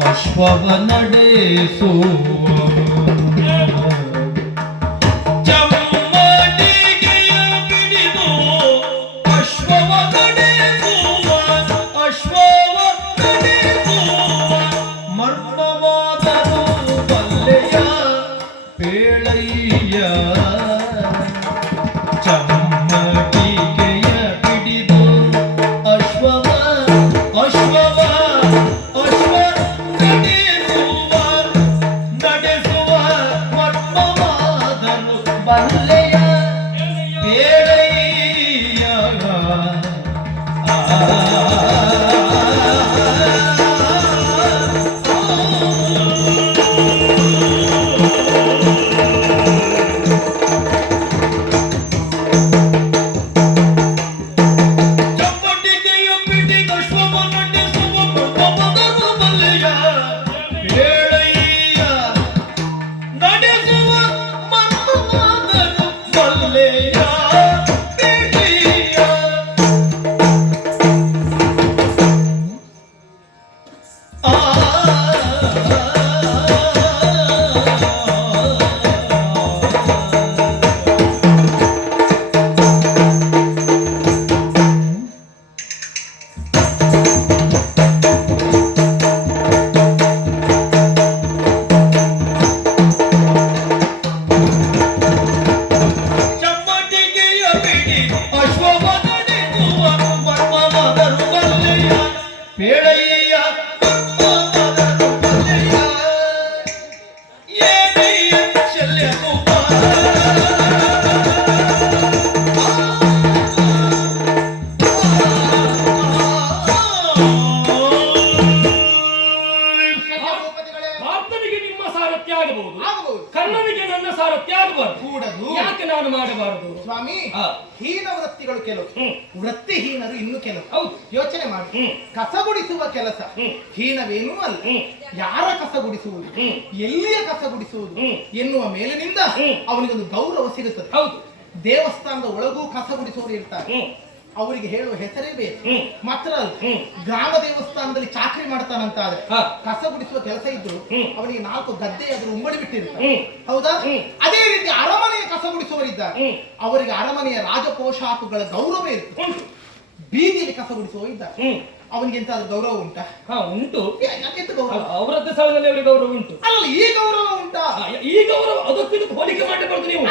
ಅಶ್ವವ ನಡೆಸುವ ಚಮ್ಮಟಿಗೆಯ ಬಿಡಿದು ಅಶ್ವವ ನಡೆಸುವ ಅಶ್ವವ ನಡೆಸುವ ಮರ್ಮವಾದರು ಬಲ್ಲೆಯ ಪೇಳಯ್ಯ ಚಮ್ಮಟಿಗೆಯ ಬಿಡಿದು ಅಶ್ವವ ಅಶ್ವವ ಕರ್ಣನಿಗೆ ನನ್ನ ಸಾರಥ್ಯ ಆಗಬಾರದು. ಯಾಕೆ ನಾನು ಮಾಡಬಾರದು ಸ್ವಾಮಿ? ಹೀನ ವೃತ್ತಿಗಳು ಕೆಲವು, ವೃತ್ತಿಹೀನರು ಇನ್ನು ಕೆಲವು. ಹೌದು, ಯೋಚನೆ ಮಾಡಿ. ಕಸಗುಡಿಸುವ ಕೆಲಸ ಹೀನವೇನೂ ಅಲ್ಲ. ಯಾರ ಕಸಗುಡಿಸುವುದು, ಎಲ್ಲಿಯ ಕಸಗುಡಿಸುವುದು ಎನ್ನುವ ಮೇಲಿನಿಂದ ಅವನಿಗೊಂದು ಗೌರವ ಸಿಗುತ್ತದೆ. ಹೌದು, ದೇವಸ್ಥಾನದ ಒಳಗೂ ಕಸಗುಡಿಸುವವರು ಇರ್ತಾರೆ, ಅವರಿಗೆ ಹೇಳುವ ಹೆಸರೇ ಬೇರೆ. ಮಾತ್ರ ಅಲ್ಲ, ಗ್ರಾಮ ದೇವಸ್ಥಾನದಲ್ಲಿ ಚಾಕರಿ ಮಾಡ್ತಾನಂತಾದ್ರೆ ಕಸ ಗುಡಿಸುವ ಕೆಲಸ ಇದ್ದು ಅವನಿಗೆ 4 ಗದ್ದೆ ಆದ್ರೂ ಉಂಬಡಿ ಬಿಟ್ಟಿರ್ತಾರೆ. ಹೌದಾ? ಅದೇ ರೀತಿ ಅರಮನೆಯ ಕಸ ಗುಡಿಸುವವರಿದ್ದಾರೆ, ಅವರಿಗೆ ಅರಮನೆಯ ರಾಜಪೋಷಾಕುಗಳ ಗೌರವ ಇರುತ್ತೆ. ಬೀದಿಯಲ್ಲಿ ಕಸ ಗುಡಿಸುವ ಇದ್ದಾರೆ, ಅವನಿಗೆ ಎಂತಾದ್ರೂ ಗೌರವ ಉಂಟಾ? ಉಂಟು. ಯಾಕೆಂತ ಗೌರವ? ಅವರದ್ದೇ ಸ್ಥಳದಲ್ಲಿ ಅವರಿಗೆ ಗೌರವ ಉಂಟು. ಅಲ್ಲ, ಈ ಗೌರವ ಉಂಟಾ? ಈ ಗೌರವ ಅದಕ್ಕಿಂತ ಹೋಲಿಕೆ ಮಾಡಬಾರ್ದು. ನೀವು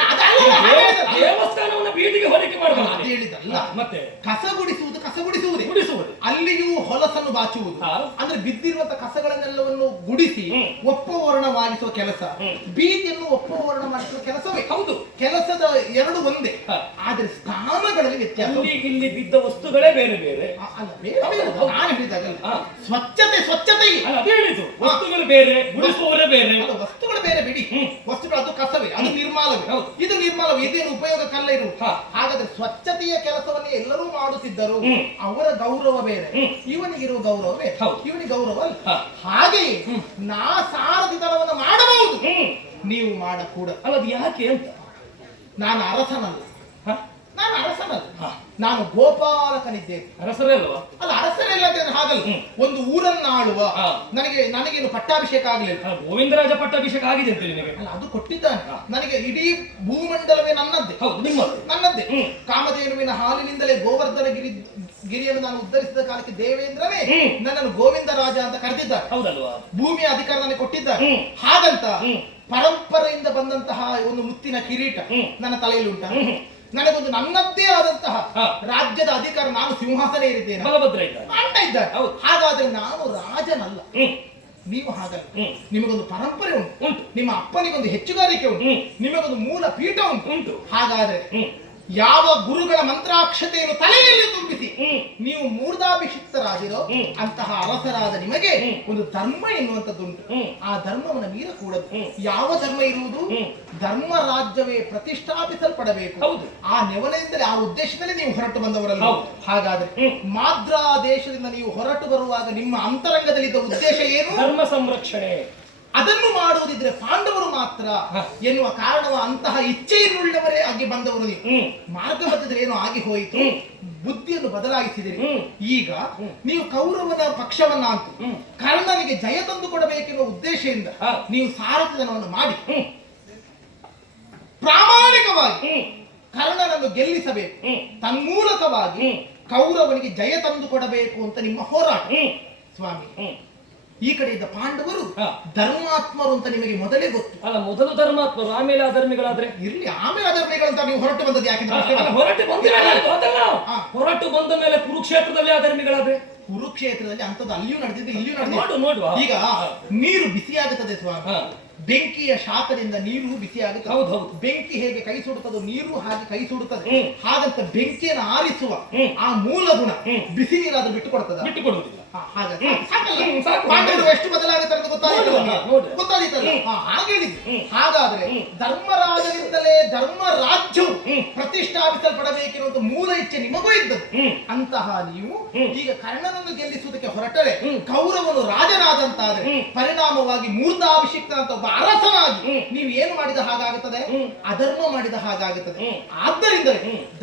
ದೇವಸ್ಥಾನವನ್ನು ಬೀದಿಗೆ ಹೋಲಿಕೆ ಮಾಡಬಾರ್ದು ಅಂತ ಹೇಳಿದಲ್ಲ. ಮತ್ತೆ ಕಸ ಗುಡಿಸುವುದು ಕಸಗುಡಿಸುವುದೇ, ಗುಡಿಸುವುದು. ಅಲ್ಲಿಯೂ ಹೊಲಸನ್ನು ಬಾಚುವುದು ಅಂದ್ರೆ ಬಿದ್ದಿರುವಂತ ಕಸಗಳನ್ನೆಲ್ಲವನ್ನು ಗುಡಿಸಿ ಒಪ್ಪವರ್ಣವಾಗಿಸುವ ಕೆಲಸ, ಬೀದಿಯನ್ನು ಒಪ್ಪವರ್ಣ ಮಾಡಿಸುವ ಕೆಲಸವೇ. ಹೌದು, ಕೆಲಸದ ಎರಡು ಒಂದೇ, ಆದ್ರೆ ಸ್ಥಾನಗಳಲ್ಲಿ ವ್ಯತ್ಯಾಸ. ಇಲ್ಲಿ ಬಿದ್ದ ವಸ್ತುಗಳೇ ಬೇರೆ ಬೇರೆ. ಅಲ್ಲ, ಬೇರೆ ಬೇರೆ ನಾನು ಹೇಳಿದಾಗಲ್ಲ. ಸ್ವಚ್ಛತೆ ಸ್ವಚ್ಛತೆ ಅದೇ ಹೇಳಿದ್ದು. ವಸ್ತುಗಳು ಬೇರೆ, ಗುಡಿಸುವವರೇ ಬೇರೆ. ವಸ್ತುಗಳು ಬೇರೆ ಬಿಡಿ, ವಸ್ತುಗಳು ಅದು ಕಸವೇ, ಅದು ನಿರ್ಮಾಲವೇ. ಇದು ನಿರ್ಮಾಲವೇ, ಇದೇನು ಉಪಯೋಗಕ್ಕಲ್ಲ ಇರು. ಹಾಗಾದ್ರೆ ಸ್ವಚ್ಛತೆಯ ಕೆಲಸವನ್ನೇ ಎಲ್ಲರೂ ಮಾಡುತ್ತಿದ್ದರು, ಅವರ ಗೌರವ ಬೇರೆ, ಇವನಿಗಿರುವ ಗೌರವ ಬೇರೆ. ಇವನಿಗೆ ಗೌರವ ಅಲ್ಲ. ಹಾಗೆಯೇ ನಾ ಸಾರಥಿತನವನ್ನು ಮಾಡಬಹುದು, ನೀವು ಮಾಡಕೂಡ. ಅಲ್ಲದು ಯಾಕೆ ಅಂತ? ನಾನು ಅರಸನಲ್ಲ, ನಾನು ಅರಸನಲ್ಲ, ನಾನು ಗೋಪಾಲಕನಿದ್ದೇನೆ. ಅರಸರೇ ಅಲ್ವಾ? ಅಲ್ಲ, ಅರಸರೇ ಇಲ್ಲ ಅಂತ ಹಾಗಲ್ಲ. ಒಂದು ಊರನ್ನಾಳುವ ನನಗೇನು ಪಟ್ಟಾಭಿಷೇಕ ಆಗಲಿಲ್ಲ. ಗೋವಿಂದರಾಜ ಪಟ್ಟಾಭಿಷೇಕ ಆಗಿದೆ ಅಂತ ನಿನಗೆ? ಅಲ್ಲ, ಅದು ಕೊಟ್ಟಿದ್ದಾನೆ ನನಗೆ. ಇಡೀ ಭೂಮಂಡಲವೇ ನನ್ನದ್ದೇ. ಹೌದು, ನಿಮ್ಮದು, ನನ್ನದ್ದೇ. ಕಾಮಧೇನುವಿನ ಹಾಲಿನಿಂದಲೇ ಗೋವರ್ಧನಗಿರಿ ಗಿರಿಯನ್ನು ನಾನು ಉದ್ಧರಿಸಿದ ಕಾಲಕ್ಕೆ ದೇವೇಂದ್ರನೇ ನನ್ನನ್ನು ಗೋವಿಂದ ರಾಜ ಅಂತ ಕರೆದಿದ್ದಾರೆ. ಹೌದಲ್ವಾ? ಭೂಮಿಯ ಅಧಿಕಾರ ನನಗೆ ಕೊಟ್ಟಿದ್ದಾರೆ. ಹಾಗಂತ ಪರಂಪರೆಯಿಂದ ಬಂದಂತಹ ಒಂದು ಮುತ್ತಿನ ಕಿರೀಟ ನನ್ನ ತಲೆಯಲ್ಲಿ ಉಂಟ. ನನಗೊಂದು ನನ್ನದ್ದೇ ಆದಂತಹ ರಾಜ್ಯದ ಅಧಿಕಾರ, ನಾನು ಸಿಂಹಾಸನ ಏರಿದ್ದೇನೆ, ಬಲಭದ್ರ ಇದ್ದಾರೆ. ಹಾಗಾದ್ರೆ ನಾನು ರಾಜನಲ್ಲ. ನೀವು ಹಾಗಲ್ಲ. ನಿಮಗೊಂದು ಪರಂಪರೆ ಉಂಟು, ನಿಮ್ಮ ಅಪ್ಪನಿಗೊಂದು ಹೆಚ್ಚುಗಾರಿಕೆ ಉಂಟು, ನಿಮಗೊಂದು ಮೂಲ ಪೀಠ ಉಂಟು. ಹಾಗಾದ್ರೆ ಯಾವ ಗುರುಗಳ ಮಂತ್ರಾಕ್ಷತೆಯನ್ನು ತಲೆಯಲ್ಲಿ ತುಂಬಿಸಿ ನೀವು ಮೂರ್ಧಾಭಿಷಿಕ್ತರಾದಿರೋ ಅಂತಹ ಅರಸರಾದ ನಿಮಗೆ ಒಂದು ಧರ್ಮ ಎನ್ನುವಂಥದ್ದುಂಟು. ಆ ಧರ್ಮವನ್ನು ಮೀರಕೂಡದು. ಯಾವ ಧರ್ಮ ಇರುವುದು? ಧರ್ಮ ರಾಜ್ಯವೇ ಪ್ರತಿಷ್ಠಾಪಿಸಲ್ಪಡಬೇಕು. ಆ ನೆವಲೆಯಿಂದಲೇ, ಆ ಉದ್ದೇಶದಲ್ಲಿ ನೀವು ಹೊರಟು ಬಂದವರಲ್ಲ. ಹಾಗಾದ್ರೆ ಮಾದ್ರಾ ದೇಶದಿಂದ ನೀವು ಹೊರಟು ಬರುವಾಗ ನಿಮ್ಮ ಅಂತರಂಗದಲ್ಲಿದ್ದ ಉದ್ದೇಶ ಏನು? ಧರ್ಮ ಸಂರಕ್ಷಣೆ. ಅದನ್ನು ಮಾಡುವುದಿದ್ರೆ ಪಾಂಡವರು ಮಾತ್ರ ಎನ್ನುವ ಕಾರಣವ ಅಂತಹ ಇಚ್ಛೆಯನ್ನುಳ್ಳವರೇ ಆಗಿ ಬಂದವರು. ನೀವು ಮಾರ್ಗ ಬದ್ಧದ್ರೆ ಏನೋ ಆಗಿ ಹೋಯಿತು, ಬುದ್ಧಿಯನ್ನು ಬದಲಾಯಿಸಿದಿರಿ. ಈಗ ನೀವು ಕೌರವನ ಪಕ್ಷವನ್ನ ಅಂತು ಕರ್ಣನಿಗೆ ಜಯ ತಂದು ಕೊಡಬೇಕೆನ್ನುವ ಉದ್ದೇಶದಿಂದ ನೀವು ಸಾರಥಿತನವನ್ನು ಮಾಡಿ ಪ್ರಾಮಾಣಿಕವಾಗಿ ಕರ್ಣನನ್ನು ಗೆಲ್ಲಿಸಬೇಕು, ತನ್ಮೂಲಕವಾಗಿ ಕೌರವನಿಗೆ ಜಯ ತಂದು ಕೊಡಬೇಕು ಅಂತ ನಿಮ್ಮ ಹೋರಾಟ. ಸ್ವಾಮಿ, ಈ ಕಡೆ ಇದ್ದ ಪಾಂಡವರು ಧರ್ಮಾತ್ಮರು ಅಂತ ನಿಮಗೆ ಮೊದಲೇ ಗೊತ್ತು ಅಲ್ಲ. ಮೊದಲು ಧರ್ಮಾತ್ಮರು, ಆಮೇಲೆ ಅಧರ್ಮಿಗಳಾದ್ರೆ ಇರ್ಲಿ. ಆಮೇಲೆ ಅಧರ್ಮಿಗಳಂತ ನೀವು ಹೊರಟು ಬಂದದ್ದು ಯಾಕೆ? ಹೊರಟು ಬಂದ ಮೇಲೆ ಕುರುಕ್ಷೇತ್ರದಲ್ಲಿ ಅಧರ್ಮಿಗಳಾದ್ರೆ? ಕುರುಕ್ಷೇತ್ರದಲ್ಲಿ ಅಂತದ್ದು ಅಲ್ಲಿಯೂ ನಡೆದಿದ್ದು, ಇಲ್ಲಿಯೂ ನೋಡುವ. ಈಗ ನೀರು ಬಿಸಿಯಾಗುತ್ತದೆ ಸ್ವಾಮಿ. ಬೆಂಕಿಯ ಶಾಖದಿಂದ ನೀರು ಬಿಸಿಯಾಗುತ್ತದೆ. ಹೌದು. ಬೆಂಕಿ ಹೇಗೆ ಕೈ ಸುಡುತ್ತದೋ ನೀರು ಹಾಗೆ ಕೈ ಸುಡುತ್ತದೆ. ಹಾಗಂತ ಬೆಂಕಿಯನ್ನು ಆರಿಸುವ ಆ ಮೂಲ ಗುಣ ಬಿಸಿ ನೀರಾದ್ರೂ ಬಿಟ್ಟು ಕೊಡುವುದಿಲ್ಲ. ಪಾಂಡವರು ಎಷ್ಟು ಬದಲಾಗುತ್ತೆ ಅಂತ ಗೊತ್ತಾಗಿತ್ತಲ್ಲ. ಹಾಗಾದ್ರೆ ಧರ್ಮರಾಜನಿಂದಲೇ ಧರ್ಮ ರಾಜ್ಯವು ಪ್ರತಿಷ್ಠಾಪಿಸಲ್ಪಡಬೇಕಿರುವಂತ ಮೂಲ ಇಚ್ಛೆ ನಿಮಗೂ ಇದ್ದದ್ದು. ಅಂತಹ ನೀವು ಈಗ ಕರ್ಣನನ್ನು ಗೆಲ್ಲಿಸುವುದಕ್ಕೆ ಹೊರಟರೆ ಕೌರವನು ರಾಜನಾದಂತಾದ್ರೆ ಪರಿಣಾಮವಾಗಿ ಮೂರ್ಧಾಭಿಷಿಕ್ತ ಅಂತ ಒಬ್ಬ ಅರಸನಾಗಿ ನೀವು ಏನು ಮಾಡಿದ ಹಾಗಾಗುತ್ತದೆ? ಅಧರ್ಮ ಮಾಡಿದ ಹಾಗಾಗುತ್ತದೆ. ಆದ್ದರಿಂದ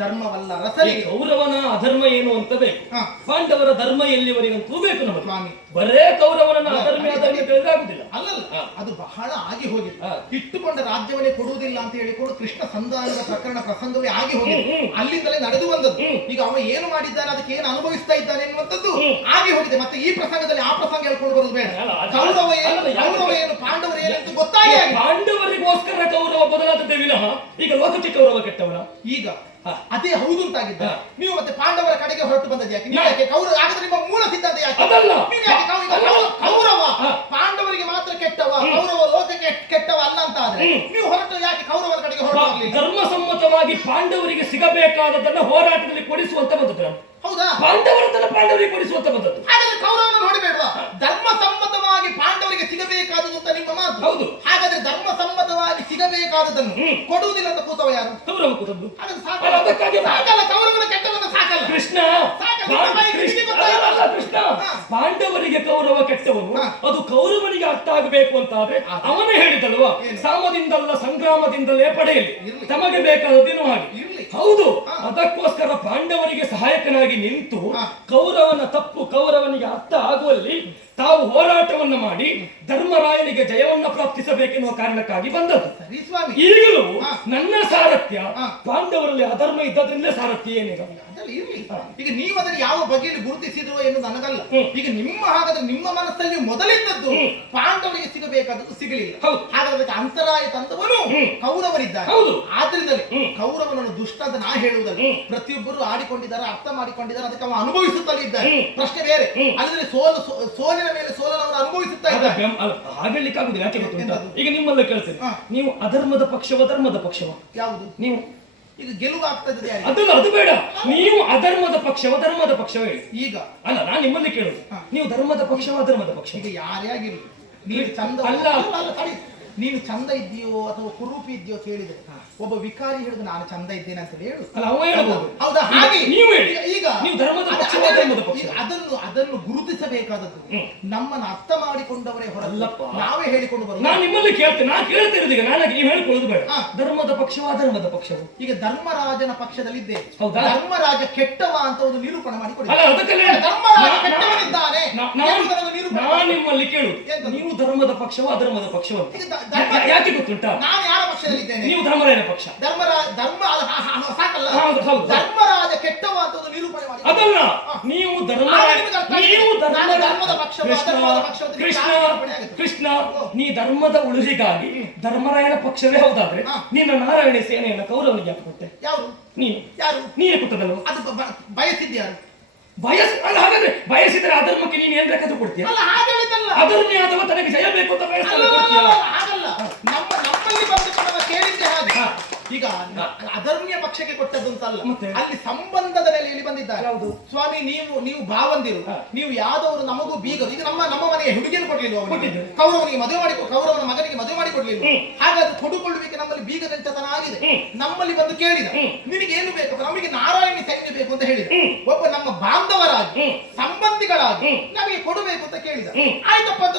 ಧರ್ಮವಲ್ಲ ಅರಸರಿಗೆ. ಕೌರವನ ಅಧರ್ಮ ಏನು ಅಂತ ಬೇಕು, ಪಾಂಡವರ ಧರ್ಮ ಎಲ್ಲಿವರೆಗಂತೂ ಬೇಕು ನಮ್ಮ ಸ್ವಾಮಿ. ಬರೇ ಕೌರವನನ್ನ ಅಧರ್ಮ ತಿಳಿದಾಗುದಿಲ್ಲ. ಅಲ್ಲಲ್ಲ, ಅದು ಬಹಳ ಆಗಿ ಹೋಗಿದೆ. ಇಟ್ಟುಕೊಂಡ ರಾಜ್ಯವನ್ನೇ ಕೊಡುವುದಿಲ್ಲ ಅಂತ ಹೇಳಿಕೊಂಡು ಕೃಷ್ಣ ಸಂಧಾನದ ಪ್ರಸಂಗವೇ ಆಗಿ ಹೋಗಿದೆ. ಅಲ್ಲಿಂದಲೇ ನಡೆದು ಬಂದದ್ದು. ಈಗ ಅವ ಏನು ಮಾಡಿದ್ದಾನೆ, ಅದಕ್ಕೆ ಏನು ಅನುಭವಿಸ್ತಾ ಇದ್ದಾನೆ ಎನ್ನುವಂಥದ್ದು ಆಗಿ ಹೋಗಿದೆ. ಮತ್ತೆ ಈ ಪ್ರಸಂಗದಲ್ಲಿ ಆ ಪ್ರಸಂಗ ಹೇಳ್ಕೊಂಡು ಬರುವುದು ಬೇಡ. ಕೌರವ ಏನು ಪಾಂಡವರು ಏನಂತ ಗೊತ್ತಾಗಿ ಪಾಂಡವರಿಗೋಸ್ಕರ ಕೌರವ ಬದಲಾದದ್ದೇ ವಿನಃ ಈಗ ಲೋಕಕ್ಕೆ ಕೌರವ ಕೆಟ್ಟವನ. ಈಗ ಅದೇ ಹೌದು ಅಂತಾಗಿದ್ದ ನೀವು ಮತ್ತೆ ಪಾಂಡವರ ಕಡೆಗೆ ಹೊರಟು ಬಂದದ್ದು ಯಾಕೆ? ನೀವು ಯಾಕೆ ಕೌರವ? ಹಾಗಾದ್ರೆ ನಿಮ್ಮ ಮೂಲ ಸಿದ್ಧಾಂತ ಯಾಕೆ? ಕೌರವ ಪಾಂಡವರಿಗೆ ಮಾತ್ರ ಕೆಟ್ಟವ, ಕೌರವ ಲೋಕಕ್ಕೆ ಕೆಟ್ಟವ ಅಲ್ಲ ಅಂತ ಆದ್ರೆ ನೀವು ಹೊರಟು ಯಾಕೆ ಕೌರವರ ಕಡೆಗೆ ಹೊರಟು? ಧರ್ಮಸಮ್ಮತವಾಗಿ ಪಾಂಡವರಿಗೆ ಸಿಗಬೇಕಾದದನ್ನ ಹೋರಾಟದಲ್ಲಿ ಕೊಡಿಸುವಂತ ಬಂದದ್ದು. ಹೌದಾ? ಪಾಂಡವರಿಗೆ ಕೊಡಿಸುವಂತ ಬಂದದ್ದು. ಹಾಗಾದ್ರೆ ಕೌರವನ ನೋಡಬೇಡವಾ? ಧರ್ಮ ಸಮ್ಮತವಾಗಿ ಪಾಂಡವರಿಗೆ ಸಿಗಬೇಕಾದದ್ದು ಅಂತ ನಿಮ್ಮ ಮಾತು. ಹೌದು. ಹಾಗಾದ್ರೆ ಧರ್ಮ ಸಮ್ಮತವಾಗಿ ಸಿಗಬೇಕಾದದನ್ನು ಕೊಡುವುದಿಲ್ಲ ಅಂತ ಕೂತವ ಯಾರು? ಕೌರವ ಕೂತದ್ದು. ಸಾಕಲ್ಲ, ಕೌರವನ ಕೆಟ್ಟವನ್ನ ಸಾಕಲ್ಲ. ಕೃಷ್ಣ ಪಾಂಡವರಿಗೆ ಕೌರವ ಕೆಟ್ಟವನು, ಅದು ಕೌರವನಿಗೆ ಅರ್ಥ ಆಗಬೇಕು ಅಂತ ಆದ್ರೆ ಅವನೇ ಹೇಳಿದಲ್ವಾ, ಸಾಮದಿಂದಲ್ಲ ಸಂಗ್ರಾಮದಿಂದಲೇ ಪಡೆಯಲಿ, ತಮಗೆ ಬೇಕಾದದೇನು ಹಾಗೆ. ಹೌದು, ಅದಕ್ಕೋಸ್ಕರ ಪಾಂಡವರಿಗೆ ಸಹಾಯಕನಾಗಿ ನಿಂತು ಕೌರವನ ತಪ್ಪು ಕೌರವನಿಗೆ ಅರ್ಥ ಆಗುವಲ್ಲಿ ತಾವು ಹೋರಾಟವನ್ನ ಮಾಡಿ ಧರ್ಮರಾಯನಿಗೆ ಜಯವನ್ನ ಪ್ರಾಪ್ತಿಸಬೇಕೆನ್ನುವ ಕಾರಣಕ್ಕಾಗಿ ಬಂದದ್ದು. ಈಗಲೂ ನನ್ನ ಸಾರಥ್ಯ ಪಾಂಡವರಲ್ಲಿ ಅಧರ್ಮ ಇದ್ದದ್ರಿಂದ ಸಾರಥ್ಯ ಏನಿಲ್ಲ. ಈಗ ನೀವು ಅದನ್ನು ಯಾವ ಬಗೆಯಲ್ಲಿ ಗುರುತಿಸಿದ್ರು ಎಂದು ನನಗಲ್ಲ. ಈಗ ನಿಮ್ಮ ಹಾಗಾದ್ರೆ ನಿಮ್ಮ ಮನಸ್ಸಲ್ಲಿ ಮೊದಲಿದ್ದದ್ದು ಪಾಂಡವರಿಗೆ ಸಿಗಬೇಕಾದದ್ದು ಸಿಗಲಿಲ್ಲ. ಹಾಗಾದ್ರೆ ಅಂತರಾಯ ತಂದವನು ಕೌರವರಿದ್ದಾರೆ. ಆದ್ರಿಂದಲೇ ಕೌರವನನ್ನು ದುಷ್ಟ ಅಂತ ನಾ ಹೇಳುವುದಲ್ಲ. ಪ್ರತಿಯೊಬ್ಬರು ಆಡಿಕೊಂಡಿದ್ದಾರೆ, ಅರ್ಥ ಮಾಡಿಕೊಂಡಿದ್ದಾರೆ, ಅದಕ್ಕೆ ಅವ ಅನುಭವಿಸುತ್ತಲೇ ಇದ್ದಾರೆ. ಪ್ರಶ್ನೆ ಬೇರೆ. ಅಲ್ಲದೆ ಸೋಲಿನ ಮೇಲೆ ಸೋಲನವರು ಅನುಭವಿಸುತ್ತಾ ಇದ್ದಾರೆ. ಹಾಗೆಳ್ಲಿಕ್ಕಾಗುದಿಲ್ಲ. ಯಾಕೆ ಗೊತ್ತುಂಟಾ? ಈಗ ನಿಮ್ಮಲ್ಲ ಕೇಳ್ತೇನೆ, ನೀವು ಅಧರ್ಮದ ಪಕ್ಷವ ಧರ್ಮದ ಪಕ್ಷವ ಯಾವುದು? ನೀವು ಈಗ ಗೆಲುವಾಗ್ತದೆ ಅದಲ್ಲ, ಅದು ಬೇಡ. ನೀವು ಅಧರ್ಮದ ಪಕ್ಷವ ಧರ್ಮದ ಪಕ್ಷವ ಹೇಳಿ. ಈಗ ಅಲ್ಲ, ನಾನು ನಿಮ್ಮಲ್ಲಿ ಕೇಳುದು, ನೀವು ಧರ್ಮದ ಪಕ್ಷವ ಅಧರ್ಮದ ಪಕ್ಷ? ಈಗ ಯಾರೇ ಆಗಿರ್ಲಿ, ನೀನು ಚಂದ ಅಲ್ಲ, ನೀನು ಚಂದ ಇದ್ದೀಯೋ ಅಥವಾ ಕುರೂಪಿ ಇದೆಯೋ ಕೇಳಿದ್ರೆ ಒಬ್ಬ ವಿಕಾರಿ ಹೇಳಿದ್ರೆ ನಾನು ಚಂದ ಇದ್ದೇನೆ ಅಂತ ಹೇಳು. ಹೌದಾ? ಹಾಗೆ ನೀವು ಹೇಳಿ. ಈಗ ನೀವು ಧರ್ಮದ ಪಕ್ಷ ಧರ್ಮದ ಪಕ್ಷ ಅದನ್ನು ಗುರುತಿಸಬೇಕಾದದ್ದು ನಮ್ಮನ್ನು ಅರ್ಥ ಮಾಡಿಕೊಂಡವರೇ ಹೊರಲ್ಲಪ್ಪ, ನಾವೇ ಹೇಳಿಕೊಂಡು ಬರೋದು. ನಾನು ನಿಮ್ಮಲ್ಲಿ ಕೇಳ್ತೇನೆ, ನಾನು ಕೇಳ್ತಿರೋದು ಈಗ ನನಗೆ ನೀವು ಹೇಳಿಕೊಳ್ಳೋದು ಬೇಡ. ಧರ್ಮದ ಪಕ್ಷವ ಧರ್ಮದ ಪಕ್ಷವು? ಈಗ ಧರ್ಮರಾಜನ ಪಕ್ಷದಲ್ಲಿದ್ದೆ. ಹೌದಾ? ಧರ್ಮರಾಜ ಕೆಟ್ಟವ ಅಂತ ಒಂದು ನಿರೂಪಣೆ ಮಾಡಿಕೊಡಿ. ಅದಕ್ಕೆ ಧರ್ಮರಾಜ ಕೆಟ್ಟವನಿದ್ದಾನೆ ನಿರೂಪಣೆ ನಾನು ನಿಮ್ಮಲ್ಲಿ ಕೇಳುದು, ಎಂತದು? ನೀವು ಧರ್ಮದ ಪಕ್ಷವೋ ಅಧರ್ಮದ ಪಕ್ಷವೋ ಅಂತ? ಈಗ ಧರ್ಮ- ಯಾಕೆ ಗೊತ್ತುಂಟಾ? ನಾನು ಯಾರ ಪಕ್ಷದಲ್ಲಿದ್ದೇನೆ? ನೀವು ಧರ್ಮರಾಯನ ಪಕ್ಷ. ಧರ್ಮ ಸಾಕಲ್ಲ. ಹೌದು, ಹೌದು. ಧರ್ಮರಾಜ ಕೆಟ್ಟವ ಅಂತ ಒಂದು ನಿರೂಪಣೆ ಮಾಡಿ. ಅದಲ್ಲ, ನೀವು ಧರ್ಮರಾಯ, ನೀವು ನಾನು ಧರ್ಮದ ಪಕ್ಷವೋ ಕೃಷ್ಣ, ಅಧರ್ಮದ ಪಕ್ಷವೋ ಅಂತ ಕೃಷ್ಣ, ನಿರೂಪಣೆ ಆಗುತ್ತೆ. ಕೃಷ್ಣ, ನೀ ಧರ್ಮದ ಉಳಿವಿಗಾಗಿ ಧರ್ಮರಾಯನ ಪಕ್ಷವೇ ಹೌದಾದ್ರೆ ಹಾ. ನಿನ್ನ ನಾರಾಯಣ ಸೇನೆಯನ್ನು ಕೌರವನಿಗೆ ಯಾಕೆ ಕೊಟ್ಟೆ? ಯಾರು ನೀನು ಯಾರು ನೀನೇ ಕೊಟ್ಟದಲ್ವ? ಅದು ಬಯಸಿದ್ಯಾರು? ಅಲ್ಲ, ಹಾಗಾದ್ರೆ ಬಯಸಿದರೆ ಅಧರ್ಮಕ್ಕೆ ನೀನು ಏನ್ ಬೇಕಾದ್ರೂ ಕೊಡ್ತೀಯ? ಅಲ್ಲ ಹಾಗೆ ಹೇಳಿದ್ದಲ್ಲ. ಅಧರ್ಮಿ ಆದವ ತನಗೆ ಜಯ ಬೇಕು ಅಂತ ಬಯಸ್ತಾನೆ, ಅಲ್ಲ, ಕೊಡ್ತೀಯ? ಹಾಗಲ್ಲ. ನಮ್ಮಲ್ಲಿ ಬಂದು ಕೇಳಿದ್ದೆ ಹಾಗೆ. ಹಾ. ಈಗ ಅಧರ್ಮೀಯ ಪಕ್ಷಕ್ಕೆ ಕೊಟ್ಟದ್ದು ಅಂತಲ್ಲ, ಮತ್ತೆ? ಅಲ್ಲಿ ಸಂಬಂಧದ ನೆಲೆಯಲ್ಲಿ ಬಂದಿದ್ದಾರೆ. ಯಾವುದು? ಸ್ವಾಮಿ ನೀವು ಭಾವಂದಿರು, ಹಾ. ನೀವು ಯಾವ್ದವರು ನಮಗೂ ಬೀಗರು. ಈಗ ನಮ್ಮ ಮನೆಗೆ ಹುಡುಗಿಯನ್ನು ಕೊಡ್ಲಿಲ್ವ ಅವನಿಗೆ? ಕೊಟ್ಟಿದ್ದು. ಕೌರವನಿಗೆ ಮದುವೆ ಮಾಡಿ, ಕೌರವನ ಮಗನಿಗೆ ಮದುವೆ ಮಾಡಿ ಕೊಡ್ಲಿಲ್ಲ. ಹ್ಮ್. ಹಾಗಾದ್ರೆ ಕೊಡುಕೊಳ್ಳುವಿಕೆ ನಮ್ಮಲ್ಲಿ ಬೀಗದಂಟತನ ಆಗಿದೆ. ನಮ್ಮಲ್ಲಿ ಬಂದು ಕೇಳಿದ, ನಿನಗೆ ಏನು ಬೇಕು? ನಮಗೆ ನಾರಾಯಣಿ ಸೈನ್ಯ ಬೇಕು ಅಂತ ಹೇಳಿದ. ಒಬ್ಬ ನಮ್ಮ ಬಾಂಧವರಾಗಿ ಸಂಬಂಧಿಗಳಾಗಿ ನಮಗೆ ಕೊಡಬೇಕು ಅಂತ ಕೇಳಿದ. ಆಯ್ತಪ್ಪ ಅಂತ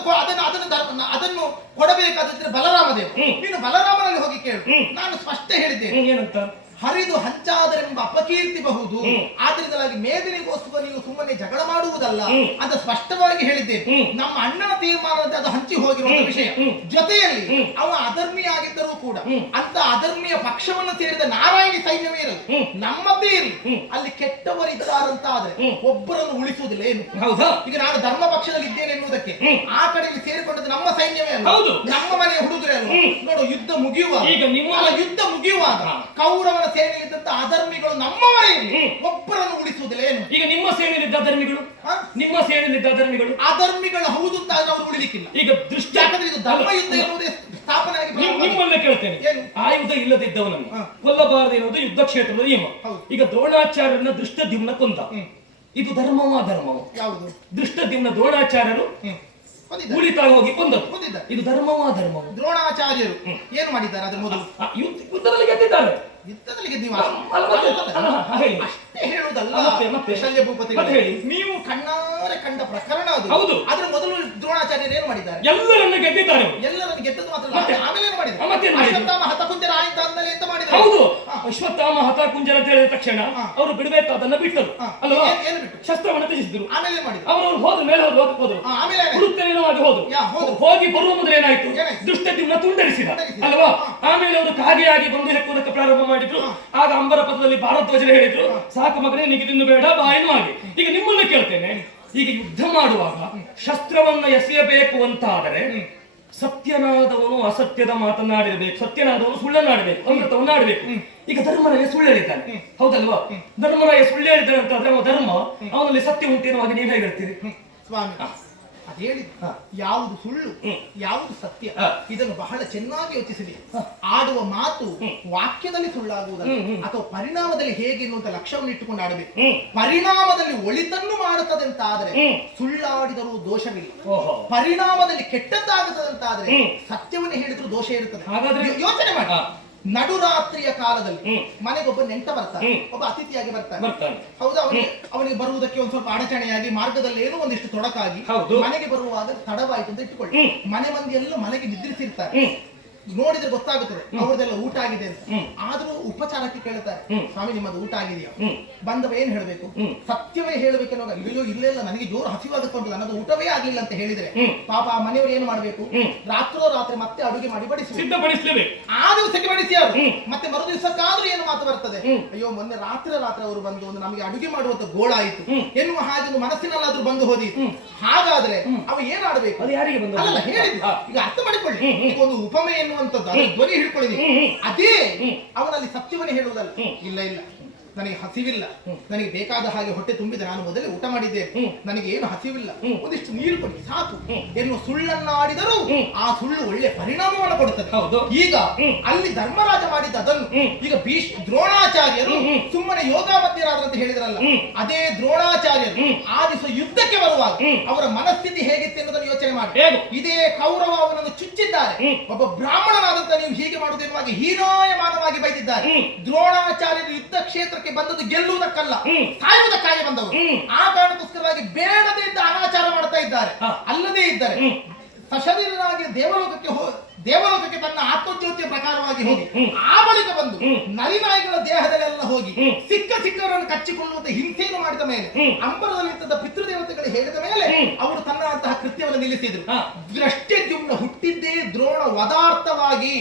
ಅದನ್ನು ಕೊಡಬೇಕಾದ್ರೆ ಬಲರಾಮ ದೇವ, ನೀನು ಬಲರಾಮನಲ್ಲಿ ಹೋಗಿ ಕೇಳು. ನಾನು ಸ್ಪಷ್ಟ ಹೇಳಿದ್ದೇನೆ, ಏನಂತ? ಹರಿದು ಹಂಚಾದರೆಂಬ ಅಪಕೀರ್ತಿ ಬಹುದು, ಆದ್ರಿಂದಲಾಗಿ ಮೇದಿನಿಗೋಸ್ಕರ ನೀವು ಸುಮ್ಮನೆ ಜಗಳ ಮಾಡುವುದಲ್ಲ ಅಂತ ಸ್ಪಷ್ಟವಾಗಿ ಹೇಳಿದ್ದೇನೆ. ನಮ್ಮ ಅಣ್ಣನ ತೀರ್ಮಾನದಂತೆ ಅದು ಹಂಚಿ ಹೋಗಿರುವ ವಿಷಯ. ಜೊತೆಯಲ್ಲಿ ಅವ ಅಧರ್ಮೀಯ ಆಗಿದ್ದರೂ ಕೂಡ ಅಂತ ಅಧರ್ಮೀಯ ಪಕ್ಷವನ್ನು ಸೇರಿದ ನಾರಾಯಣಿ ಸೈನ್ಯವೇ ಇರಲಿ, ನಮ್ಮದೇ ಇರಲಿ, ಅಲ್ಲಿ ಕೆಟ್ಟವರಿದ್ದಾರಂತ ಆದ್ರೆ ಒಬ್ಬರನ್ನು ಉಳಿಸುವುದಿಲ್ಲ. ಏನು ಹೌದಾ? ಈಗ ನಾನು ಧರ್ಮ ಪಕ್ಷದಲ್ಲಿ ಇದ್ದೇನೆ ಎನ್ನುವುದಕ್ಕೆ ಆ ಕಡೆಯಲ್ಲಿ ಸೇರಿಕೊಂಡದ್ದು ನಮ್ಮ ಸೈನ್ಯವೇ ಅಲ್ಲ, ಹೌದು. ನಮ್ಮ ಮನೆಯ ಹುಡುಗರೇ ಅಲ್ವಾ? ನೋಡು, ಯುದ್ಧ ಮುಗಿಯುವಾಗ, ಈಗ ಯುದ್ಧ ಮುಗಿಯುವಾಗ ಕೌರವನ ಸೇನೆಯಲ್ಲಿದ್ದಂತ ಅಧರ್ಮಿಗಳು ನಮ್ಮವರೇ ಇರಲಿ, ಒಬ್ಬರನ್ನು ಉಳಿಸುವುದಿಲ್ಲ. ಏನು ಈಗ ನಿಮ್ಮ ಸೇನೆಯಲ್ಲಿದ್ದ ಧರ್ಮಿಗಳು, ನಿಮ್ಮ ಸೇನೆಯಲ್ಲಿದ್ದ ಧರ್ಮಿಗಳು ಅಧರ್ಮಿಗಳು ಹೌದು ಅಂತ ಆದ್ರೆ ಅವರು ಉಳಿಲಿಕ್ಕಿಲ್ಲ. ಈಗ ದೃಷ್ಟಿ, ಯಾಕಂದ್ರೆ ಇದು ಧರ್ಮ ಯುದ್ಧ ಎನ್ನುವುದೇ ಸ್ಥಾಪನೆ ಆಗಿ ನಿಮ್ಮಲ್ಲೇ ಕೇಳ್ತೇನೆ, ಏನು? ಆಯುಧ ಇಲ್ಲದಿದ್ದವನನ್ನು ಕೊಲ್ಲಬಾರದು ಎನ್ನುವುದು ಯುದ್ಧ ಕ್ಷೇತ್ರದ ನಿಯಮ. ಹೌದು. ಈಗ ದ್ರೋಣಾಚಾರ್ಯರನ್ನ ದೃಷ್ಟದ್ಯುಮ್ನ ಕೊಂದ, ಇದು ಧರ್ಮವೋ ಅಧರ್ಮವೋ? ಯಾವುದು? ದೃಷ್ಟದ್ಯುಮ್ನ ದ್ರೋಣಾಚಾರ್ಯರು ಉಳಿತಾ ಹೋಗಿ ಕೊಂದದ್ದು, ಇದು ಧರ್ಮವೋ ಅಧರ್ಮವೋ? ದ್ರೋಣಾಚಾರ್ಯರು ಏನು ಮಾಡಿದ್ದಾರೆ ಅದ್ರ ಮೊದಲು? ಯುದ್ಧದಲ್ಲಿ ಗೆದ್ದಿದ್ದಾರೆ. ಯುದ್ಧದಲ್ಲಿ ಗೆದ್ದು ಹೇಳಿ. ಅಷ್ಟೇ ಹೇಳುವುದಲ್ಲ. ಮತ್ತೆ ಶಲ್ಯ ಭೂಪತಿಗಳು, ಮತ್ತೆ ಹೇಳಿ. ನೀವು ಕಣ್ಣಾರೆ ಕಂಡ ಪ್ರಕರಣ ಅದು. ಹೌದು. ಅದ್ರ ಮೊದಲು ದ್ರೋಣಾಚಾರ್ಯರು ಏನು ಮಾಡಿದ್ದಾರೆ? ಎಲ್ಲರನ್ನ ಗೆದ್ದಿದ್ದಾರೆ ಅವರು. ಎಲ್ಲರನ್ನು ಗೆದ್ದದ್ದು ಮಾತ್ರ ಮತ್ತೆ? ಅಲ್ಲ, ಆಮೇಲೆ ಏನು ಮಾಡಿದ್ದಾರೆ? ಮತ್ತೇನು ಮಾಡಿದ್ರು? ಅಶ್ವತ್ಥಾಮ ಹತಕುಂಜರ ಆಯ್ತು ಅಂದ್ಮೇಲೆ ಎಂತ ಮಾಡಿದ್ದಾರೆ? ಹೌದು, ಅಶ್ವತ್ಥಾಮ ಹತಾಕುಂಜರ ಅಂತ ಹೇಳಿದ ತಕ್ಷಣ ಅವರು ಬಿಡಬೇಕಾದನ್ನ ಬಿಟ್ಟರು ಅಲ್ವಾ? ಏನು ಬಿಟ್ಟು? ಶಸ್ತ್ರವನ್ನು ತ್ಯಜಿಸಿದ್ರು. ಆಮೇಲೆ ಏನು ಮಾಡಿದ್ರು? ಅವರು ಹೋದ್ರು, ಮೇಲೆ ಹೋದ್ರು, ಆಮೇಲೆ ಏನಾಯ್ತು? ಹುಡುಕ್ತೇನೇನವಾಗಿ ಹೋದ್ರು. ಹೋದ್ರು. ಹೋಗಿ ಬರುವ ಮೊದಲು ಏನಾಯ್ತು? ಏನಾಯ್ತು? ದುಷ್ಟದ್ಯುಮ್ನ ತುಂಡರಿಸಿದ ಅಲ್ವಾ? ಆಮೇಲೆ ಅವರು ಕಾಗೆಯಾಗಿ ಬಂದು ಹೆಕ್ಕುವುದಕ್ಕೆ ಪ್ರಾರಂಭ ಮಾಡಿದ್ರು. ಆಗ ಅಂಬರ ಪದದಲ್ಲಿ ಭಾರದ್ವಾಜರು ಹೇಳಿದ್ರು, ಸಾಕು ಮಗನೇ, ನಿಗಿದಿನ್ನು ಬೇಡ, ಬಾಯಿನೂ ಹಾಗೆ. ಈಗ ನಿಮ್ಮನ್ನು ಕೇಳ್ತೇನೆ, ಈಗ ಯುದ್ಧ ಮಾಡುವಾಗ ಶಸ್ತ್ರವನ್ನ ಎಸೆಯಬೇಕು ಅಂತಾದರೆ ಸತ್ಯನಾದವನು ಅಸತ್ಯದ ಮಾತನ್ನಾಡಿರಬೇಕು, ಸತ್ಯನಾದವನು ಸುಳ್ಳನ್ನಾಡಬೇಕು, ಅಮೃತವನ್ನಾಡಬೇಕು. ಈಗ ಧರ್ಮರಾಯ ಸುಳ್ಳು ಹೇಳಿದ್ದಾನೆ, ಹೌದಲ್ವಾ? ಧರ್ಮರಾಯ ಸುಳ್ಳು ಹೇಳಿದ್ದಾನೆ ಅಂತಾದ್ರೆ ಅವ ಧರ್ಮ, ಅವನಲ್ಲಿ ಸತ್ಯ ಉಂಟೇನುವಾಗ ನೀವು ಹೇಗೆ ಹೇಳ್ತೀರಿ? ಸ್ವಾಮಿ ಅದೇಳಿ ಯಾವುದು ಸುಳ್ಳು ಯಾವುದು ಸತ್ಯ ಇದನ್ನು ಬಹಳ ಚೆನ್ನಾಗಿ ಯೋಚಿಸಲಿ. ಆಡುವ ಮಾತು ವಾಕ್ಯದಲ್ಲಿ ಸುಳ್ಳಾಗುವುದಲ್ಲ, ಅಥವಾ ಪರಿಣಾಮದಲ್ಲಿ ಹೇಗೆ ಎನ್ನುವಂತ ಲಕ್ಷ್ಯವನ್ನು ಇಟ್ಟುಕೊಂಡು ಆಡಬೇಕು. ಪರಿಣಾಮದಲ್ಲಿ ಒಳಿತನ್ನು ಮಾಡುತ್ತದೆ ಅಂತ ಆದ್ರೆ ಸುಳ್ಳಾಡಿದರೂ ದೋಷವಿಲ್ಲ, ಪರಿಣಾಮದಲ್ಲಿ ಕೆಟ್ಟದ್ದಾಗುತ್ತದೆ ಅಂತ ಆದ್ರೆ ಸತ್ಯವನ್ನು ಹೇಳಿದ್ರು ದೋಷ ಇರುತ್ತದೆ. ಯೋಚನೆ ಮಾಡಿ, ನಡುರಾತ್ರಿಯ ಕಾಲದಲ್ಲಿ ಮನೆಗೊಬ್ಬ ನೆಂಟ ಬರ್ತಾನೆ, ಒಬ್ಬ ಅತಿಥಿಯಾಗಿ ಬರ್ತಾನೆ. ಹೌದಾ? ಅವನಿಗೆ ಬರುವುದಕ್ಕೆ ಒಂದ್ ಸ್ವಲ್ಪ ಅಡಚಣೆಯಾಗಿ ಮಾರ್ಗದಲ್ಲಿ ಏನೋ ಒಂದಿಷ್ಟು ತೊಡಕಾಗಿ ಮನೆಗೆ ಬರುವಾಗ ತಡವಾಯಿತು ಅಂತ ಇಟ್ಟುಕೊಳ್ಳಿ. ಮನೆ ಮಂದಿ ಎಲ್ಲ ಮನೆಗೆ ನಿದ್ರಿಸಿರ್ತಾರೆ, ನೋಡಿದ್ರೆ ಗೊತ್ತಾಗುತ್ತದೆ ಅವ್ರದೆಲ್ಲ ಊಟ ಆಗಿದೆ ಅಂತ. ಆದ್ರೂ ಉಪಚಾರಕ್ಕೆ ಕೇಳ್ತಾರೆ, ಸ್ವಾಮಿ ನಿಮ್ಮದು ಊಟ ಆಗಿದೆಯಾ? ಬಂದವ ಏನ್ ಹೇಳ್ಬೇಕು? ಸತ್ಯವೇ ಹೇಳ್ಬೇಕೆನ್ನುವಾಗ, ಇಲ್ಲೋ ಇಲ್ಲೆಲ್ಲ ನನಗೆ ಜೋರು ಹಸಿವಾಗುತ್ತಾ ಉಂಟು, ನನ್ನದು ಊಟವೇ ಆಗ್ಲಿಲ್ಲ ಅಂತ ಹೇಳಿದ್ರೆ ಪಾಪ ಆ ಮನೆಯವರು ಏನು ಮಾಡ್ಬೇಕು? ರಾತ್ರಿ ಮತ್ತೆ ಅಡುಗೆ ಮಾಡಿ ಸಿದ್ಧಪಡಿಸಲೇಬೇಕು. ಆ ದಿವಸಕ್ಕೆ ಬಡಿಸಿ ಅವರು ಮತ್ತೆ ಮರು ದಿವಸಕ್ಕಾದ್ರೂ ಏನು ಮಾತು ಬರ್ತದೆ, ಅಯ್ಯೋ ಮೊನ್ನೆ ರಾತ್ರಿ ಅವರು ಬಂದು ಒಂದು ನಮಗೆ ಅಡುಗೆ ಮಾಡುವಂತ ಗೋಳಾಯಿತು ಎನ್ನುವ ಹಾಗೆ ಮನಸ್ಸಿನಲ್ಲಾದ್ರೂ ಬಂದು ಹೋದಿತ್ತು. ಹಾಗಾದ್ರೆ ಅವ ಏನಾಡಬೇಕು? ಅಲ್ಲ ಹೇಳಿದ್ರು, ಈಗ ಅರ್ಥ ಮಾಡಿಕೊಳ್ಳಿ, ಈಗ ಒಂದು ಉಪಮೆ ಎನ್ನುವಂಥದ್ದು ಅದರ ಧ್ವನಿ ಹಿಡ್ಕೊಳ್ಳಿ, ಅದೇ ಅವನಲ್ಲಿ ಸತ್ಯವನ್ನೇ ಹೇಳುವುದಲ್ಲ. ಇಲ್ಲ ಇಲ್ಲ, ನನಗೆ ಹಸಿವಿಲ್ಲ, ನನಗೆ ಬೇಕಾದ ಹಾಗೆ ಹೊಟ್ಟೆ ತುಂಬಿದೆ, ನಾನು ಮೊದಲೇ ಊಟ ಮಾಡಿದ್ದೇನೆ, ನನಗೆ ಏನು ಹಸಿವಿಲ್ಲ, ಒಂದಿಷ್ಟು ನೀರು ಕೊಡಿ ಸಾಕು ಎನ್ನುವ ಸುಳ್ಳನ್ನಾಡಿದರೂ ಆ ಸುಳ್ಳು ಒಳ್ಳೆ ಪರಿಣಾಮವನ್ನು ಕೊಡುತ್ತದೆ. ಈಗ ಅಲ್ಲಿ ಧರ್ಮರಾಜ ಮಾಡಿದ್ದ ಅದನ್ನು ಈಗ ದ್ರೋಣಾಚಾರ್ಯರು ಸುಮ್ಮನೆ ಯೋಗಾವಧ್ಯರಾದ್ರಂತ ಹೇಳಿದ್ರಲ್ಲ, ಅದೇ ದ್ರೋಣಾಚಾರ್ಯರು ಆ ದಿವಸ ಯುದ್ಧಕ್ಕೆ ಬರುವಾಗ ಅವರ ಮನಸ್ಥಿತಿ ಹೇಗಿತ್ತು ಎನ್ನುವುದನ್ನು ಯೋಚನೆ ಮಾಡಿ. ಇದೇ ಕೌರವ ಅವನನ್ನು ಚುಚ್ಚಿದ್ದಾರೆ, ಒಬ್ಬ ಬ್ರಾಹ್ಮಣನಾದಂತ ನೀವು ಹೀಗೆ ಮಾಡುವುದೆನ್ನುವಾಗ ಹೀನಾಯಮಾನವಾಗಿ ಬೈದಿದ್ದಾರೆ. ದ್ರೋಣಾಚಾರ್ಯರು ಯುದ್ಧ ಕ್ಷೇತ್ರಕ್ಕೆ ಬಂದದ್ದು ಗೆಲ್ಲುವುದಕ್ಕಲ್ಲ, ಸಾಯುವುದಕ್ಕಾಗಿ ಬಂದವರು. ಆ ಕಾರಣಕ್ಕೋಸ್ಕರವಾಗಿ ಬೇಡದೇ ಇದ್ದ ಅನಾಚಾರ ಮಾಡ್ತಾ ಇದ್ದಾರೆ. ಅಲ್ಲದೇ ಇದ್ದರೆ ಸಶರೀರನಾಗಿ ದೇವಲೋಕಕ್ಕೆ ತನ್ನ ಆತ್ಮಜ್ಯೋತಿಯ ಪ್ರಕಾರವಾಗಿ ಹೋಗಿ ಆ ಬಳಿಕ ಬಂದು ನರಿನಾಯಿಗಳ ದೇಹದಲ್ಲೆಲ್ಲ ಹೋಗಿ ಸಿಕ್ಕವರನ್ನು ಕಚ್ಚಿಕೊಳ್ಳುವಂತ ಹಿಂಸೆಯನ್ನು ಮಾಡಿದ ಮೇಲೆ ಅಂಬರದಲ್ಲಿದ್ದ ಪಿತೃದೇವತೆಗಳು ಹೇಳಿದ ಮೇಲೆ ಅವರು ತನ್ನ ಅಂತಹ ಕೃತ್ಯವನ್ನು ನಿಲ್ಲಿಸಿದ್ರು. ದೃಷ್ಟದ್ಯುಮ್ನ ಹುಟ್ಟಿದ್ದೇ ದ್ರೋಣ ವಧಾರ್ಥವಾಗಿ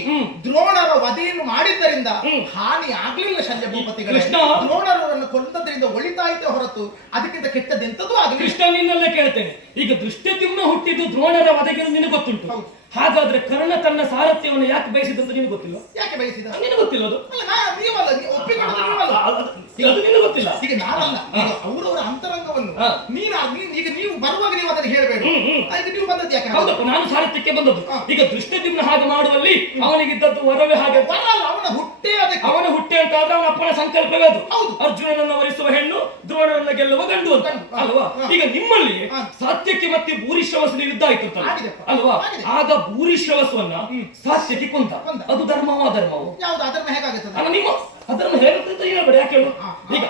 ದ್ರೋಣರ ವಧೆಯನ್ನು ಮಾಡಿದ್ದರಿಂದ ಹಾನಿ ಆಗ್ಲಿಲ್ಲ ಶಲ್ಯ ಭೂಪತಿಗಳು. ದ್ರೋಣರನ್ನು ಕೊಂದದ್ರಿಂದ ಒಳಿತಾಯಿತೇ ಹೊರತು ಅದಕ್ಕಿಂತ ಕೆಟ್ಟದೆಂತದೂ ಆಗಲಿ. ಕೃಷ್ಣ ನಿನ್ನಲ್ಲೇ ಕೇಳ್ತೇನೆ, ಈಗ ದೃಷ್ಟದ್ಯುಮ್ನ ಹುಟ್ಟಿದ್ದು ದ್ರೋಣರ ವಧೆಗೆ ನಿನಗೆ ಗೊತ್ತುಂಟು. ಹಾಗಾದ್ರೆ ಕರ್ಣ ತನ್ನ ಸಾರಥ್ಯವನ್ನು ಯಾಕೆ ಬಯಸಿದಂತ ನಿನಗೆ ಗೊತ್ತಿಲ್ಲ? ಯಾಕೆ ಬಯಸಿದ? ನಿನಗೆ ಗೊತ್ತಿಲ್ಲ ಅದು. ಅದು ನಿನಗೆ ಗೊತ್ತಿಲ್ಲ. ಈಗ ನಾನಲ್ಲ, ಈಗ ಅವರವರ ಅಂತರಂಗವನ್ನು ಈಗ ನೀವು ಬರುವಾಗ ನೀವು ಅದನ್ನು ಹೇಳಬೇಡ. ಈಗ ನೀವು ಬಂದದ್ದು ಯಾಕೆ? ಹೌದಪ್ಪ, ನಾನು ಸಾರಥ್ಯಕ್ಕೆ ಬಂದದ್ದು. ಈಗ ದೃಷ್ಟದ್ಯುಮ್ನ ಹಾಗೆ ಮಾಡುವಲ್ಲಿ ಅವನಿಗಿದ್ದದ್ದು ವರವೇ ಹಾಗೆ. ಅವನ ಹುಟ್ಟೆ ಅದಕ್ಕೆ. ಅವನ ಹುಟ್ಟೆ ಅಂತ ಆದ್ರೆ ಅವನ ಅಪ್ಪನ ಸಂಕಲ್ಪವೇ ಅದು. ಅರ್ಜುನನನ್ನು ವರಿಸುವ ಹೆಣ್ಣು, ದ್ರೋಣನನ್ನು ಗೆಲ್ಲುವ ಗಂಡು ಅಂತ ಅಲ್ವಾ? ಈಗ ನಿಮ್ಮಲ್ಲಿ ಸಾತ್ಯಕ್ಕೆ ಮತ್ತೆ ಭೂರಿಶ್ರವಸನ ಯುದ್ಧ ಆಯ್ತು ಅಲ್ವಾ? ಆಗ ಭೂರಿಶ್ರವಸವನ್ನ ಸಾತ್ಯಕ್ಕೆ ಕೊಂದ. ಅದು ಧರ್ಮವೋ ಅಧರ್ಮವೋ? ಯಾವುದು ಅಧರ್ಮ? ಹೇಗಾಗುತ್ತದೆ? ಅಲ್ಲ, ನಿಮ್ಮ ಅದನ್ನು ಹೇಳುತ್ತ ಹೇಳ್ಬೇಡಿ. ಯಾಕೆ ಹೇಳು? ಈಗ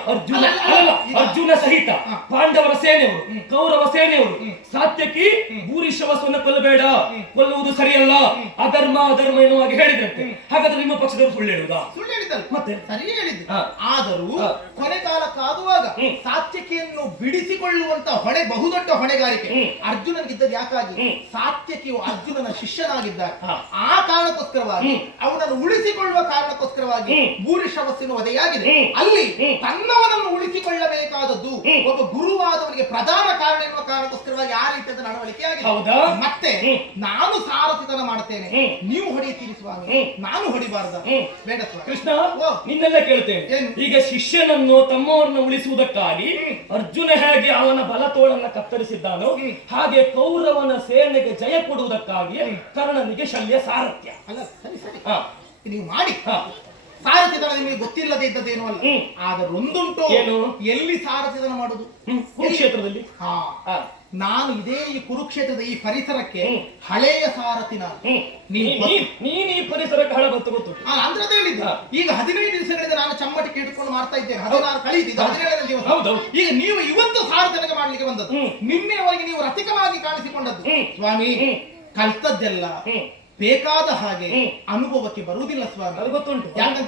ಅರ್ಜುನ ಸಹಿತ ಪಾಂಡವರ ಸೇನೆಯವರು, ಕೌರವ ಸೇನೆಯವರು ಸಾತ್ಯಕಿ ಭೂರಿಶ್ರವಸವನ್ನ ಕೊಲ್ಲಬೇಡ, ಕೊಲ್ಲುವುದು ಸರಿಯಲ್ಲ, ಅಧರ್ಮ ಅಧರ್ಮ ಎನ್ನುವಾಗಿ ಹೇಳಿದ್ರಂತೆ. ಹಾಗಾದ್ರೆ ನಿಮ್ಮ ಪಕ್ಷದವರು ಸುಳ್ಳು ಹೇಳುವುದಾ? ಸುಳ್ಳು ಹೇಳಿದ್ದಲ್ಲ, ಮತ್ತೆ ಸರಿಯೇ ಹೇಳಿದ್ದು. ಆದರೂ ಕೊನೆ ಕಾಲಕ್ಕಾಗುವಾಗ ಸಾತ್ಯಕಿಯನ್ನು ಬಿಡಿಸಿಕೊಳ್ಳುವಂತ ಹೊಣೆ, ಬಹುದೊಡ್ಡ ಹೊಣೆಗಾರಿಕೆ ಅರ್ಜುನನಿಗಿದ್ದದ್ದು. ಯಾಕಾಗಿ? ಸಾತ್ಯಕಿಯು ಅರ್ಜುನನ ಶಿಷ್ಯನಾಗಿದ್ದಾರೆ. ಆ ಕಾರಣಕ್ಕೋಸ್ಕರವಾಗಿ ಅವನನ್ನು ಉಳಿಸಿಕೊಳ್ಳುವ ಕಾರಣಕ್ಕೋಸ್ಕರವಾಗಿ ಭೂರಿಶ್ರವಸ್ಸಿನ ವಧೆಯಾಗಿದೆ. ಅಲ್ಲಿ ತನ್ನವನನ್ನು ಉಳಿಸಿಕೊಳ್ಳಬೇಕಾದದ್ದು ಒಬ್ಬ ಗುರುವಾದವನಿಗೆ ಪ್ರಧಾನ ಕಾರಣ ಎನ್ನುವ ಕಾರಣಕ್ಕೋಸ್ಕರವಾಗಿ ಆ ರೀತಿಯಾದ ನಡವಳಿಕೆ ಆಗಿದೆ. ಮತ್ತೆ ನಾನು ಸಾರಥಿತನ ಮಾಡ್ತೇನೆ, ನೀವು ಹೊಡೆಯುತ್ತೀರಿ ಸ್ವಾಮಿ, ನಾನು ಹೊಡಿಬಾರ್ದ? ಬೇಡ ಸ್ವಾಮಿ. ಕೃಷ್ಣ, ನಿನ್ನೆಲ್ಲ ಕೇಳ್ತೇನೆ. ಈಗ ಶಿಷ್ಯನನ್ನು ತಮ್ಮವರನ್ನು ಉಳಿಸುವುದಕ್ಕಾಗಿ ಅರ್ಜುನ ಹೇಗೆ ಅವನ ಬಲತೋಳನ್ನ ಕತ್ತರಿಸಿದ್ದಾನೋ, ಹಾಗೆ ಕೌರವನ ಸೇನೆಗೆ ಜಯ ಕೊಡುವುದಕ್ಕಾಗಿ ಕರ್ಣನಿಗೆ ಶಲ್ಯ ಸಾರಥ್ಯ. ಅಲ್ಲ, ಸರಿ ಸರಿ, ನೀವು ಮಾಡಿ. ಸಾರಥಿತನ ನಿಮಗೆ ಗೊತ್ತಿಲ್ಲದೆ ಇದ್ದದ್ದೇನು ಅಲ್ಲ. ಆದ್ರೆ ಒಂದುಂಟು, ಎಲ್ಲಿ ಸಾರಥಿತನ ಮಾಡುದು? ಕುರುಕ್ಷೇತ್ರದಲ್ಲಿ. ನಾನು ಇದೇ ಈ ಕುರುಕ್ಷೇತ್ರದ ಈ ಪರಿಸರಕ್ಕೆ ಹಳೆಯ ಸಾರಥಿನ. ನೀನ್ ಈ ಪರಿಸರಕ್ಕೆ ಹಳ ಬಂತು ಗೊತ್ತು ಅಂದ್ರೆ ಅದ ಹೇಳಿದ್ದು. ಈಗ 15 ದಿವಸಗಳಿಂದ ನಾನು ಚಮ್ಮಟಿಗೆ ಹಿಡ್ಕೊಂಡು ಮಾಡ್ತಾ ಇದ್ದೇನೆ. 16 ಕಳೆಯಿದ್ದು, 17ನೇ ದಿವಸ. ಈಗ ನೀವು ಇವತ್ತು ಸಾರಥಿತನಿಗೆ ಮಾಡ್ಲಿಕ್ಕೆ ಬಂದದ್ದು. ನಿನ್ನೆವರೆಗೆ ನೀವು ರಥಿಕವಾಗಿ ಕಾಣಿಸಿಕೊಂಡದ್ದು. ಸ್ವಾಮಿ, ಕಲ್ತದ್ದೆಲ್ಲ ಬೇಕಾದ ಹಾಗೆ ಅನುಭವಕ್ಕೆ ಬರುವುದಿಲ್ಲ ಸ್ವಾಮಿ. ಅದು ಗೊತ್ತುಂಟು. ಯಾಕಂತ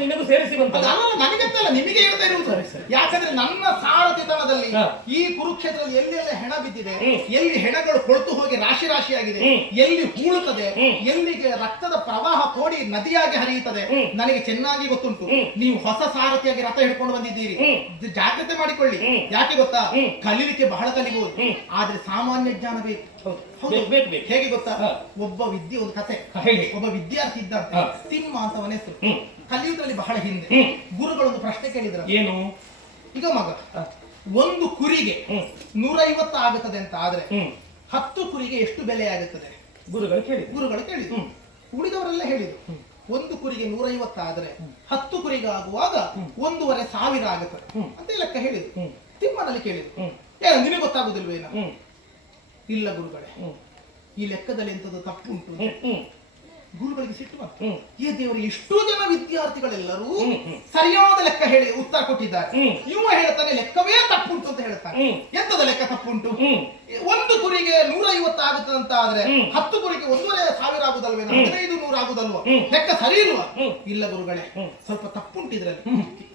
ನಿನಗೂ ಸೇರಿಸಿ ಬಂತ. ನನಗಂತಲ್ಲ, ನಿಮಗೆ ಹೇಳ್ತಾ ಇರುವುದು. ಯಾಕಂದ್ರೆ ನನ್ನ ಸಾರಥಿತನದಲ್ಲಿ ಈ ಕುರುಕ್ಷೇತ್ರದಲ್ಲಿ ಎಲ್ಲೆಲ್ಲ ಹೆಣ ಬಿದ್ದಿದೆ, ಎಲ್ಲಿ ಹೆಣಗಳು ಕೊಳ್ತು ಹೋಗಿ ರಾಶಿ ರಾಶಿಯಾಗಿದೆ, ಎಲ್ಲಿ ಹೂಳುತ್ತದೆ, ಎಲ್ಲಿಗೆ ರಕ್ತದ ಪ್ರವಾಹ ಕೋಡಿ ನದಿಯಾಗಿ ಹರಿಯುತ್ತದೆ, ನನಗೆ ಚೆನ್ನಾಗಿ ಗೊತ್ತುಂಟು. ನೀವು ಹೊಸ ಸಾರಥಿಯಾಗಿ ರಥ ಹಿಡ್ಕೊಂಡು ಬಂದಿದ್ದೀರಿ, ಜಾಗ್ರತೆ ಮಾಡಿಕೊಳ್ಳಿ. ಯಾಕೆ ಗೊತ್ತಾ? ಕಲಿಲಿಕ್ಕೆ ಬಹಳ ಕಲಿಬಹುದು, ಆದ್ರೆ ಸಾಮಾನ್ಯ ಜ್ಞಾನ ಬೇಕು. ಹೇಗೆ ಗೊತ್ತಾ? ಒಬ್ಬ ಒಂದು ಕತೆ. ಒಬ್ಬ ವಿದ್ಯಾರ್ಥಿ ಇದ್ದಂತೆ, ತಿಮ್ಮ ಅಂತ ಅವನ ಹೆಸರು. ಕಲಿಯುವುದರಲ್ಲಿ ಬಹಳ ಹಿಂದೆ. ಗುರುಗಳೊಂದು ಪ್ರಶ್ನೆ ಕೇಳಿದ್ರ. ಏನು? ಈಗ ಮಗ, ಒಂದು ಕುರಿಗೆ 150 ಆಗುತ್ತದೆ ಅಂತ ಆದ್ರೆ 10 ಕುರಿಗೆ ಎಷ್ಟು ಬೆಲೆ ಆಗುತ್ತದೆ? ಗುರುಗಳು ಕೇಳಿದ್ರು. ಉಳಿದವರೆಲ್ಲ ಹೇಳಿದ್ರು, ಒಂದು ಕುರಿಗೆ 150 ಆದ್ರೆ 10 ಕುರಿಗೆ ಆಗುವಾಗ 1,500 ಆಗುತ್ತದೆ ಅಂತ ಲೆಕ್ಕ ಹೇಳಿದ್ರು. ತಿಮ್ಮನಲ್ಲಿ ಕೇಳಿದ್ರು, ನಿನಗೆ ಗೊತ್ತಾಗುದಿಲ್ವೇನ? ಇಲ್ಲ ಗುರುಗಳೇ, ಈ ಲೆಕ್ಕದಲ್ಲಿ ಎಂತದ್ದು ತಪ್ಪುಂಟು. ಗುರುಗಳಿಗೆ ಸಿಟ್ಟು ಬಂತು. ಈ ದೇವರು, ಎಷ್ಟೋ ಜನ ವಿದ್ಯಾರ್ಥಿಗಳೆಲ್ಲರೂ ಸರಿಯಾದ ಲೆಕ್ಕ ಹೇಳಿ ಉತ್ತರ ಕೊಟ್ಟಿದ್ದಾರೆ. ಇವ ಹೇಳ್ತಾನೆ ಲೆಕ್ಕವೇ ತಪ್ಪುಂಟು ಅಂತ ಹೇಳ್ತಾನೆ. ಎಂತದ ಲೆಕ್ಕ ತಪ್ಪುಂಟು? ಒಂದು ಕುರಿಗೆ 150 ಆಗುತ್ತದೆ ಅಂತ ಆದ್ರೆ 10 ಕುರಿಗೆ 1,500 ಆಗುದಲ್ವೇನೋ? 1500 ಆಗುದಲ್ವಾ? ಲೆಕ್ಕ ಸರಿ ಇಲ್ವಾ? ಇಲ್ಲ ಗುರುಗಳೇ, ಸ್ವಲ್ಪ ತಪ್ಪುಂಟಿದ್ರಲ್ಲಿ.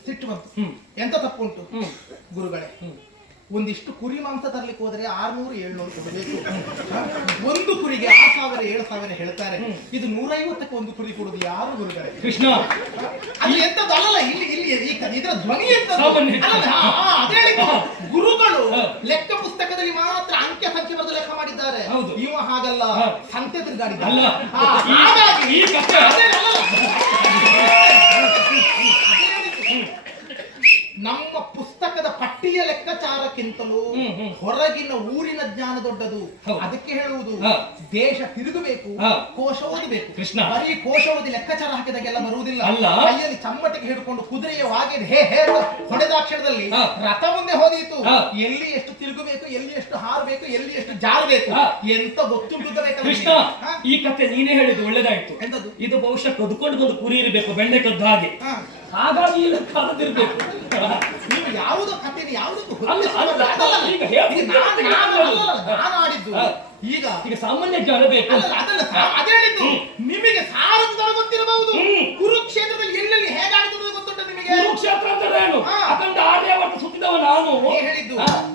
ಸಿಟ್ಟು ಬಂತು. ಎಂತ ತಪ್ಪುಂಟು ಗುರುಗಳೇ? ಒಂದಿಷ್ಟು ಕುರಿ ಮಾಂಸ ತರ್ಲಿಕ್ಕೆ ಹೋದ್ರೆ 600-700 ಕೊಡಬೇಕು. ಒಂದು ಕುರಿಗೆ 6,000-7,000 ಹೇಳ್ತಾರೆ. ಇದು 150ಕ್ಕೆ ಒಂದು ಕುರಿ ಕೊಡುದು ಯಾರು ಗುರುಗಳೇ? ಕೃಷ್ಣ, ಅದು ಎಂತದಲ್ಲ. ಇಲ್ಲಿ ಇದರ ಧ್ವನಿ ಅದೇ ಗುರುಗಳು ಲೆಕ್ಕ ಪುಸ್ತಕದಲ್ಲಿ ಮಾತ್ರ ಅಂಕೆ ಸಂಖ್ಯೆ ಬರೆದು ಲೆಕ್ಕ ಮಾಡಿದ್ದಾರೆ. ಇವ ಹಾಗಲ್ಲ, ಸಂತೆ ತಿರುಗಾಡಿದ್ದಾರೆ. ನಮ್ಮ ಪುಸ್ತಕದ ಪಟ್ಟಿಯ ಲೆಕ್ಕಾಚಾರಕ್ಕಿಂತಲೂ ಹೊರಗಿನ ಊರಿನ ಜ್ಞಾನ ದೊಡ್ಡದು. ಅದಕ್ಕೆ ಹೇಳುವುದು, ದೇಶ ತಿರುಗಬೇಕು, ಕೋಶ ಓದಬೇಕು. ಬರೀ ಕೋಶ ಓದಿ ಲೆಕ್ಕಾಚಾರ ಹಾಕಿದಾಗೆಲ್ಲ ಬರುವುದಿಲ್ಲ. ಕೈಯಲ್ಲಿ ಚಮ್ಮಟಿಗೆ ಹಿಡ್ಕೊಂಡು ಕುದುರೆಯ ಹಾಗೆ ಹೊಡೆದಾಕ್ಷರದಲ್ಲಿ ರಥ ಮುಂದೆ ಹೋದೀತು. ಎಲ್ಲಿ ಎಷ್ಟು ತಿರುಗಬೇಕು, ಎಲ್ಲಿ ಎಷ್ಟು ಹಾರಬೇಕು, ಎಲ್ಲಿ ಎಷ್ಟು ಜಾರಬೇಕು ಎಂತ ಗೊತ್ತುಂಟು. ಕೃಷ್ಣ, ಈ ಕಥೆ ನೀನೇ ಹೇಳಿದ್ದು ಒಳ್ಳೇದಾಯ್ತು. ಎಂತದ್ದು ಇದು? ಬಹುಶಃ ಕದ್ಕೊಂಡು ಬಂದು ಕುರಿ ಇರಬೇಕು, ಬೆಂಡೆ ಕದ್ದು ಹಾಗೆ. ಹಾಗಾಗಿ ಕಾಲದಿರ್ಬೇಕು. ನೀವು ಯಾವುದೋ ಕಥೆ ಯಾವುದಕ್ಕೂ ಆಡಿದ್ದು. ಈಗ ಸಾಮಾನ್ಯ ಜ್ಞಾನ ಬೇಕು. ಅದೇ ಹೇಳಿದ್ದು. ನಿಮಗೆ ಸಾರದ ಗೊತ್ತಿರಬಹುದು. ಕುರುಕ್ಷೇತ್ರದಲ್ಲಿ ಎಲ್ಲೆಲ್ಲಿ ಹೇಗಾಗುತ್ತದೆ ಗೊತ್ತುಂಟ ನಿಮಗೆ? ಕುರುಕ್ಷೇತ್ರ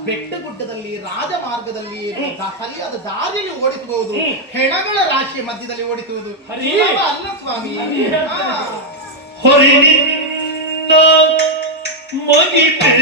ಬೆಟ್ಟಗುಡ್ಡದಲ್ಲಿ ರಾಜಮಾರ್ಗದಲ್ಲಿ ಸರಿಯಾದ ದಾರಿಯಲ್ಲಿ ಓಡಿಸಬಹುದು, ಹೆಣಗಳ ರಾಶಿಯ ಮಧ್ಯದಲ್ಲಿ ಓಡಿಸುವುದು ಸುಲಭ ಅಲ್ಲ ಸ್ವಾಮಿ. ಹೊರನಿಂದ ಮಗಿಪೇ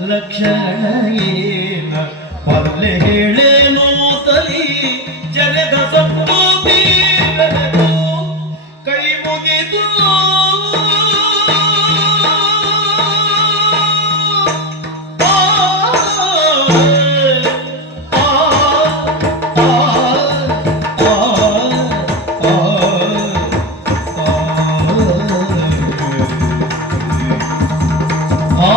ಲಕ್ಷಣ ಬಲ್ಲೆ ಹೇಳೇನೋ ತಲಿ ಜರೆದ ಸತ್ತು ಬೀಳಲೆದು ಕೈ ಮುಗಿದು ಆ, ಆ, ಆ, ಆ,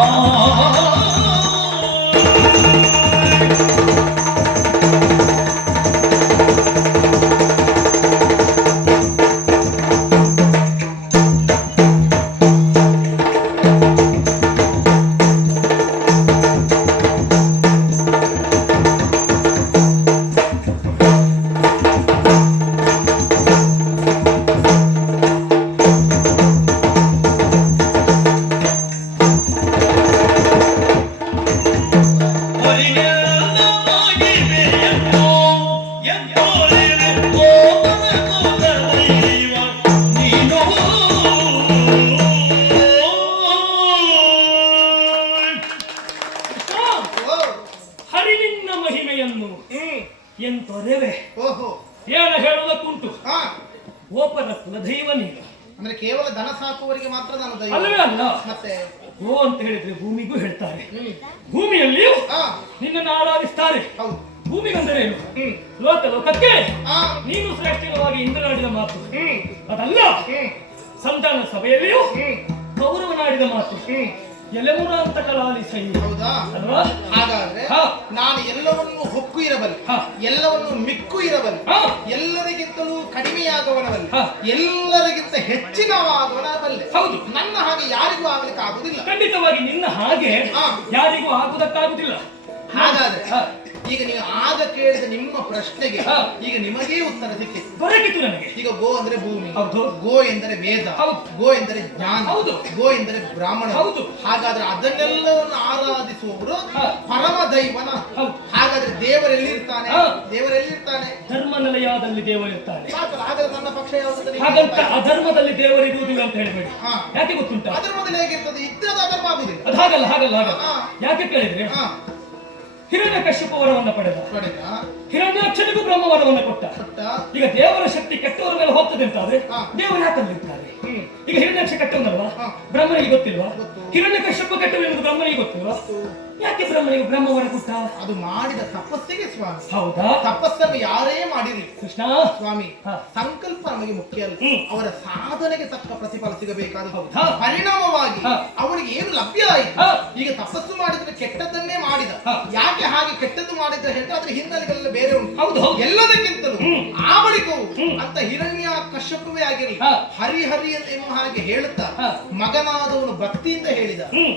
ಓ ಹರಿವಿನ ಮಹಿಮೆಯನ್ನು ಎಂತೊರೆವೆ ಓಹೋ ಏನ ಹೇಳುವುದಕ್ಕುಂಟು. ಹಾ ಗೋಪರ ಕುಲದೈವ ನೀನು, ಅಂದ್ರೆ ಕೇವಲ ದನ ಸಾಕುವವರಿಗೆ ಮಾತ್ರ ನಾನು ದೈವ ಅಲ್ಲವೇ ಅಲ್ಲ. ಮತ್ತೆ ಗೋ ಅಂತ ಹೇಳಿದ್ರೆ ಭೂಮಿಗೂ ಹೇಳ್ತಾರೆ, ಹ್ಮ್ ಭೂಮಿಯಲ್ಲಿಯೂ ಹಾ ನಿನ್ನನ್ನು ಆರಾಧಿಸ್ತಾರೆ. ಹೌದು ಭೂಮಿಗಂದರೇನು? ಹ್ಮ್ ಲೋಕ ಲೋಕಕ್ಕೆ ಹಾ ನೀನು ಶ್ರೇಷ್ಠವಾಗಿ ಇಂದ್ರನಾಡಿದ ಮಾತು ಹ್ಮ್ ಅದಲ್ಲ. ಹ್ಮ್ ಸಂತಾನ ಸಭೆಯಲ್ಲಿಯೂ ಹ್ಮ್ ಕೌರವನಾಡಿದ ಮಾತು ಹ್ಮ್ ಎಲೆಮುರ ಅಂತ ಕಲಾಲಿಸೈ ಹೌದಾ ಅಲ್ವಾ? ಹಾಗಾದ್ರೆ ಹಾ. ನಾನು ಎಲ್ಲವನ್ನು ಹೊಕ್ಕು ಇರಬಲ್ಲೆ ಹಾ. ಎಲ್ಲವನ್ನು ಮಿಕ್ಕು ಇರಬಲ್ಲೆ ಹಾ. ಎಲ್ಲರಿಗಿಂತಲೂ ಕಡಿಮೆಯಾಗವನವಲ್ಲ ಹಾ. ಎಲ್ಲರಿಗಿಂತ ಹೆಚ್ಚಿನವಾಗವನಬಲ್ಲೆ. ಹೌದು. ನನ್ನ ಹಾಗೆ ಯಾರಿಗೂ ಆಗ್ಲಿಕ್ಕೆ ಆಗುದಿಲ್ಲ. ಖಂಡಿತವಾಗಿ ನಿನ್ನ ಹಾಗೆ ಹಾ. ಯಾರಿಗೂ ಆಗುವುದಕ್ಕಾಗುದಿಲ್ಲ. ಹಾಗಾದ್ರೆ ಹಾ. ಈಗ ನೀವು ಆಗ ಕೇಳಿದ ನಿಮ್ಮ ಪ್ರಶ್ನೆಗೆ ಹಾ. ಈಗ ನಿಮಗೇ ಉತ್ತರ ಸಿಕ್ಕಿತು. ದೊರಕಿತು ನನಗೆ. ಈಗ ಗೋ ಅಂದ್ರೆ ಭೂಮಿ, ಹೌದು. ಗೋ ಎಂದರೆ ವೇದ, ಹೌದು. ಗೋ ಎಂದರೆ ಜ್ಞಾನ, ಹೌದು. ಗೋ ಎಂದರೆ ಬ್ರಾಹ್ಮಣ. ಹೌದು. ಹಾಗಾದ್ರೆ ಅದನ್ನೆಲ್ಲವನ್ನು ಆರಾಧಿಸುವವರು ಹಾ. ಪರಮ ದೈವನ. ಹೌದು. ಹಾಗಾದ್ರೆ ದೇವರೆಲ್ಲಿರ್ತಾನೆ? ಹಾ. ದೇವರೆಲ್ಲಿರ್ತಾನೆ? ಧರ್ಮನಿಲಯದಲ್ಲಿ ದೇವರಿರ್ತಾನೆ. ಸಾಕಲ್ಲ, ಹಾಗಾದ್ರೆ ನನ್ನ ಪಕ್ಷ ಯಾವುದು? ಹಾಗಂತ ಅಧರ್ಮದಲ್ಲಿ ದೇವರಿರುವುದಿಲ್ಲ ಅಂತ ಹೇಳಬೇಡಿ. ಹಾ. ಯಾಕೆ ಗೊತ್ತುಂಟ? ಅದರ ಮೊದಲು ಹೇಗಿರ್ತದೆ? ಇದ್ದದ ಅಧರ್ಮ ಆಗುದಿಲ್ಲ. ಅದು ಹಾಗಲ್ಲ ಹಾಗಲ್ಲ ಹಾಗಲ್ಲ. ಹಾ. ಯಾಕೆ ಕೇಳಿದ್ರೆ ಹಾ. ಹಿರಣ್ಯ ಕಶ್ಯಪ ವರವನ್ನ ಪಡೆದ, ಪಡೆದ, ಹಿರಣ್ಯಾಕ್ಷನಿಗೂ ಬ್ರಹ್ಮ ವರವನ್ನ ಕೊಟ್ಟ. ಕೊಟ್ಟ. ಈಗ ದೇವರ ಶಕ್ತಿ ಕೆಟ್ಟವರ ಮೇಲೆ ಹೋಗ್ತದೆ ಅಂತಾದ್ರೆ ಹಾ. ದೇವರು ಯಾಕಲ್ಲಿರ್ತಾರೆ? ಹ್ಮ್. ಈಗ ಹಿರಣ್ಯಾಕ್ಷ ಕೆಟ್ಟವನಲ್ವಾ? ಹಾ. ಬ್ರಹ್ಮನಿಗೆ ಗೊತ್ತಿಲ್ವಾ? ಗೊತ್ತು. ಹಿರಣ್ಯ ಕಶ್ಯಪ ಕೆಟ್ಟವೆಂಬುದು ಬ್ರಹ್ಮನಿಗೆ ಗೊತ್ತಿಲ್ವಾ? ಯಾಕೆ ಬ್ರಹ್ಮನಿಗೆ ಬ್ರಹ್ಮವರ ಕೊಟ್ಟ? ಅದು ಮಾಡಿದ ತಪಸ್ಸಿಗೆ ಸ್ವಾಮಿ. ಹೌದಾ? ತಪಸ್ಸನ್ನು ಯಾರೇ ಮಾಡಿರಲಿ ಕೃಷ್ಣ ಸ್ವಾಮಿ, ಹಾ. ಸಂಕಲ್ಪ ನಮಗೆ ಮುಖ್ಯ ಅಲ್ಲ. ಹ್ಮ್. ಅವರ ಸಾಧನೆಗೆ ತಕ್ಕ ಪ್ರತಿಫಲ ಸಿಗಬೇಕಾದ ಹೌದಾ? ಪರಿಣಾಮವಾಗಿ ಹಾ. ಅವರಿಗೆ ಏನು ಲಭ್ಯ ಆಯಿತು? ಹಾ. ಈಗ ತಪಸ್ಸು ಮಾಡಿದ್ರೆ ಕೆಟ್ಟದ್ದನ್ನೇ ಮಾಡಿದ. ಹಾ. ಯಾಕೆ ಹಾಗೆ ಕೆಟ್ಟದ್ದು ಮಾಡಿದ್ರೆ ಹೇಳಿದ್ರೆ ಅದ್ರ ಹಿನ್ನೆಲೆಗಳೆಲ್ಲ ಬೇರೆ ಉಂಟು. ಹೌದು ಹೌದು. ಎಲ್ಲದಕ್ಕಿಂತಲೂ ಹ್ಮ್. ಆ ಬಳಿಕವು ಹ್ಮ್. ಅಂತ ಹಿರಣ್ಯ ಕಶ್ಯಪವೇ ಆಗಿರಲಿ, ಹಾ. ಹರಿಹರಿ ಅಂತ ಎನ್ನುವ ಹಾಗೆ ಹೇಳುತ್ತಾ ಹಾ. ಮಗನಾದವನು ಭಕ್ತಿಯಿಂದ ಹೇಳಿದ, ಹ್ಮ್.